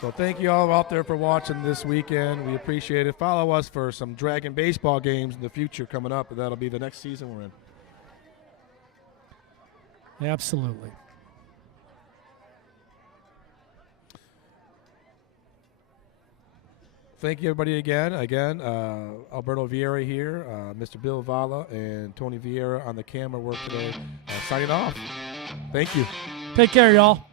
So thank you all out there for watching this weekend. We appreciate it. Follow us for some Dragon baseball games in the future coming up. That'll be the next season we're in. Absolutely. Thank you, everybody, again. Alberto Vieira here, Mr. Bill Vala, and Tony Vieira on the camera work today. Signing off. Thank you. Take care, y'all.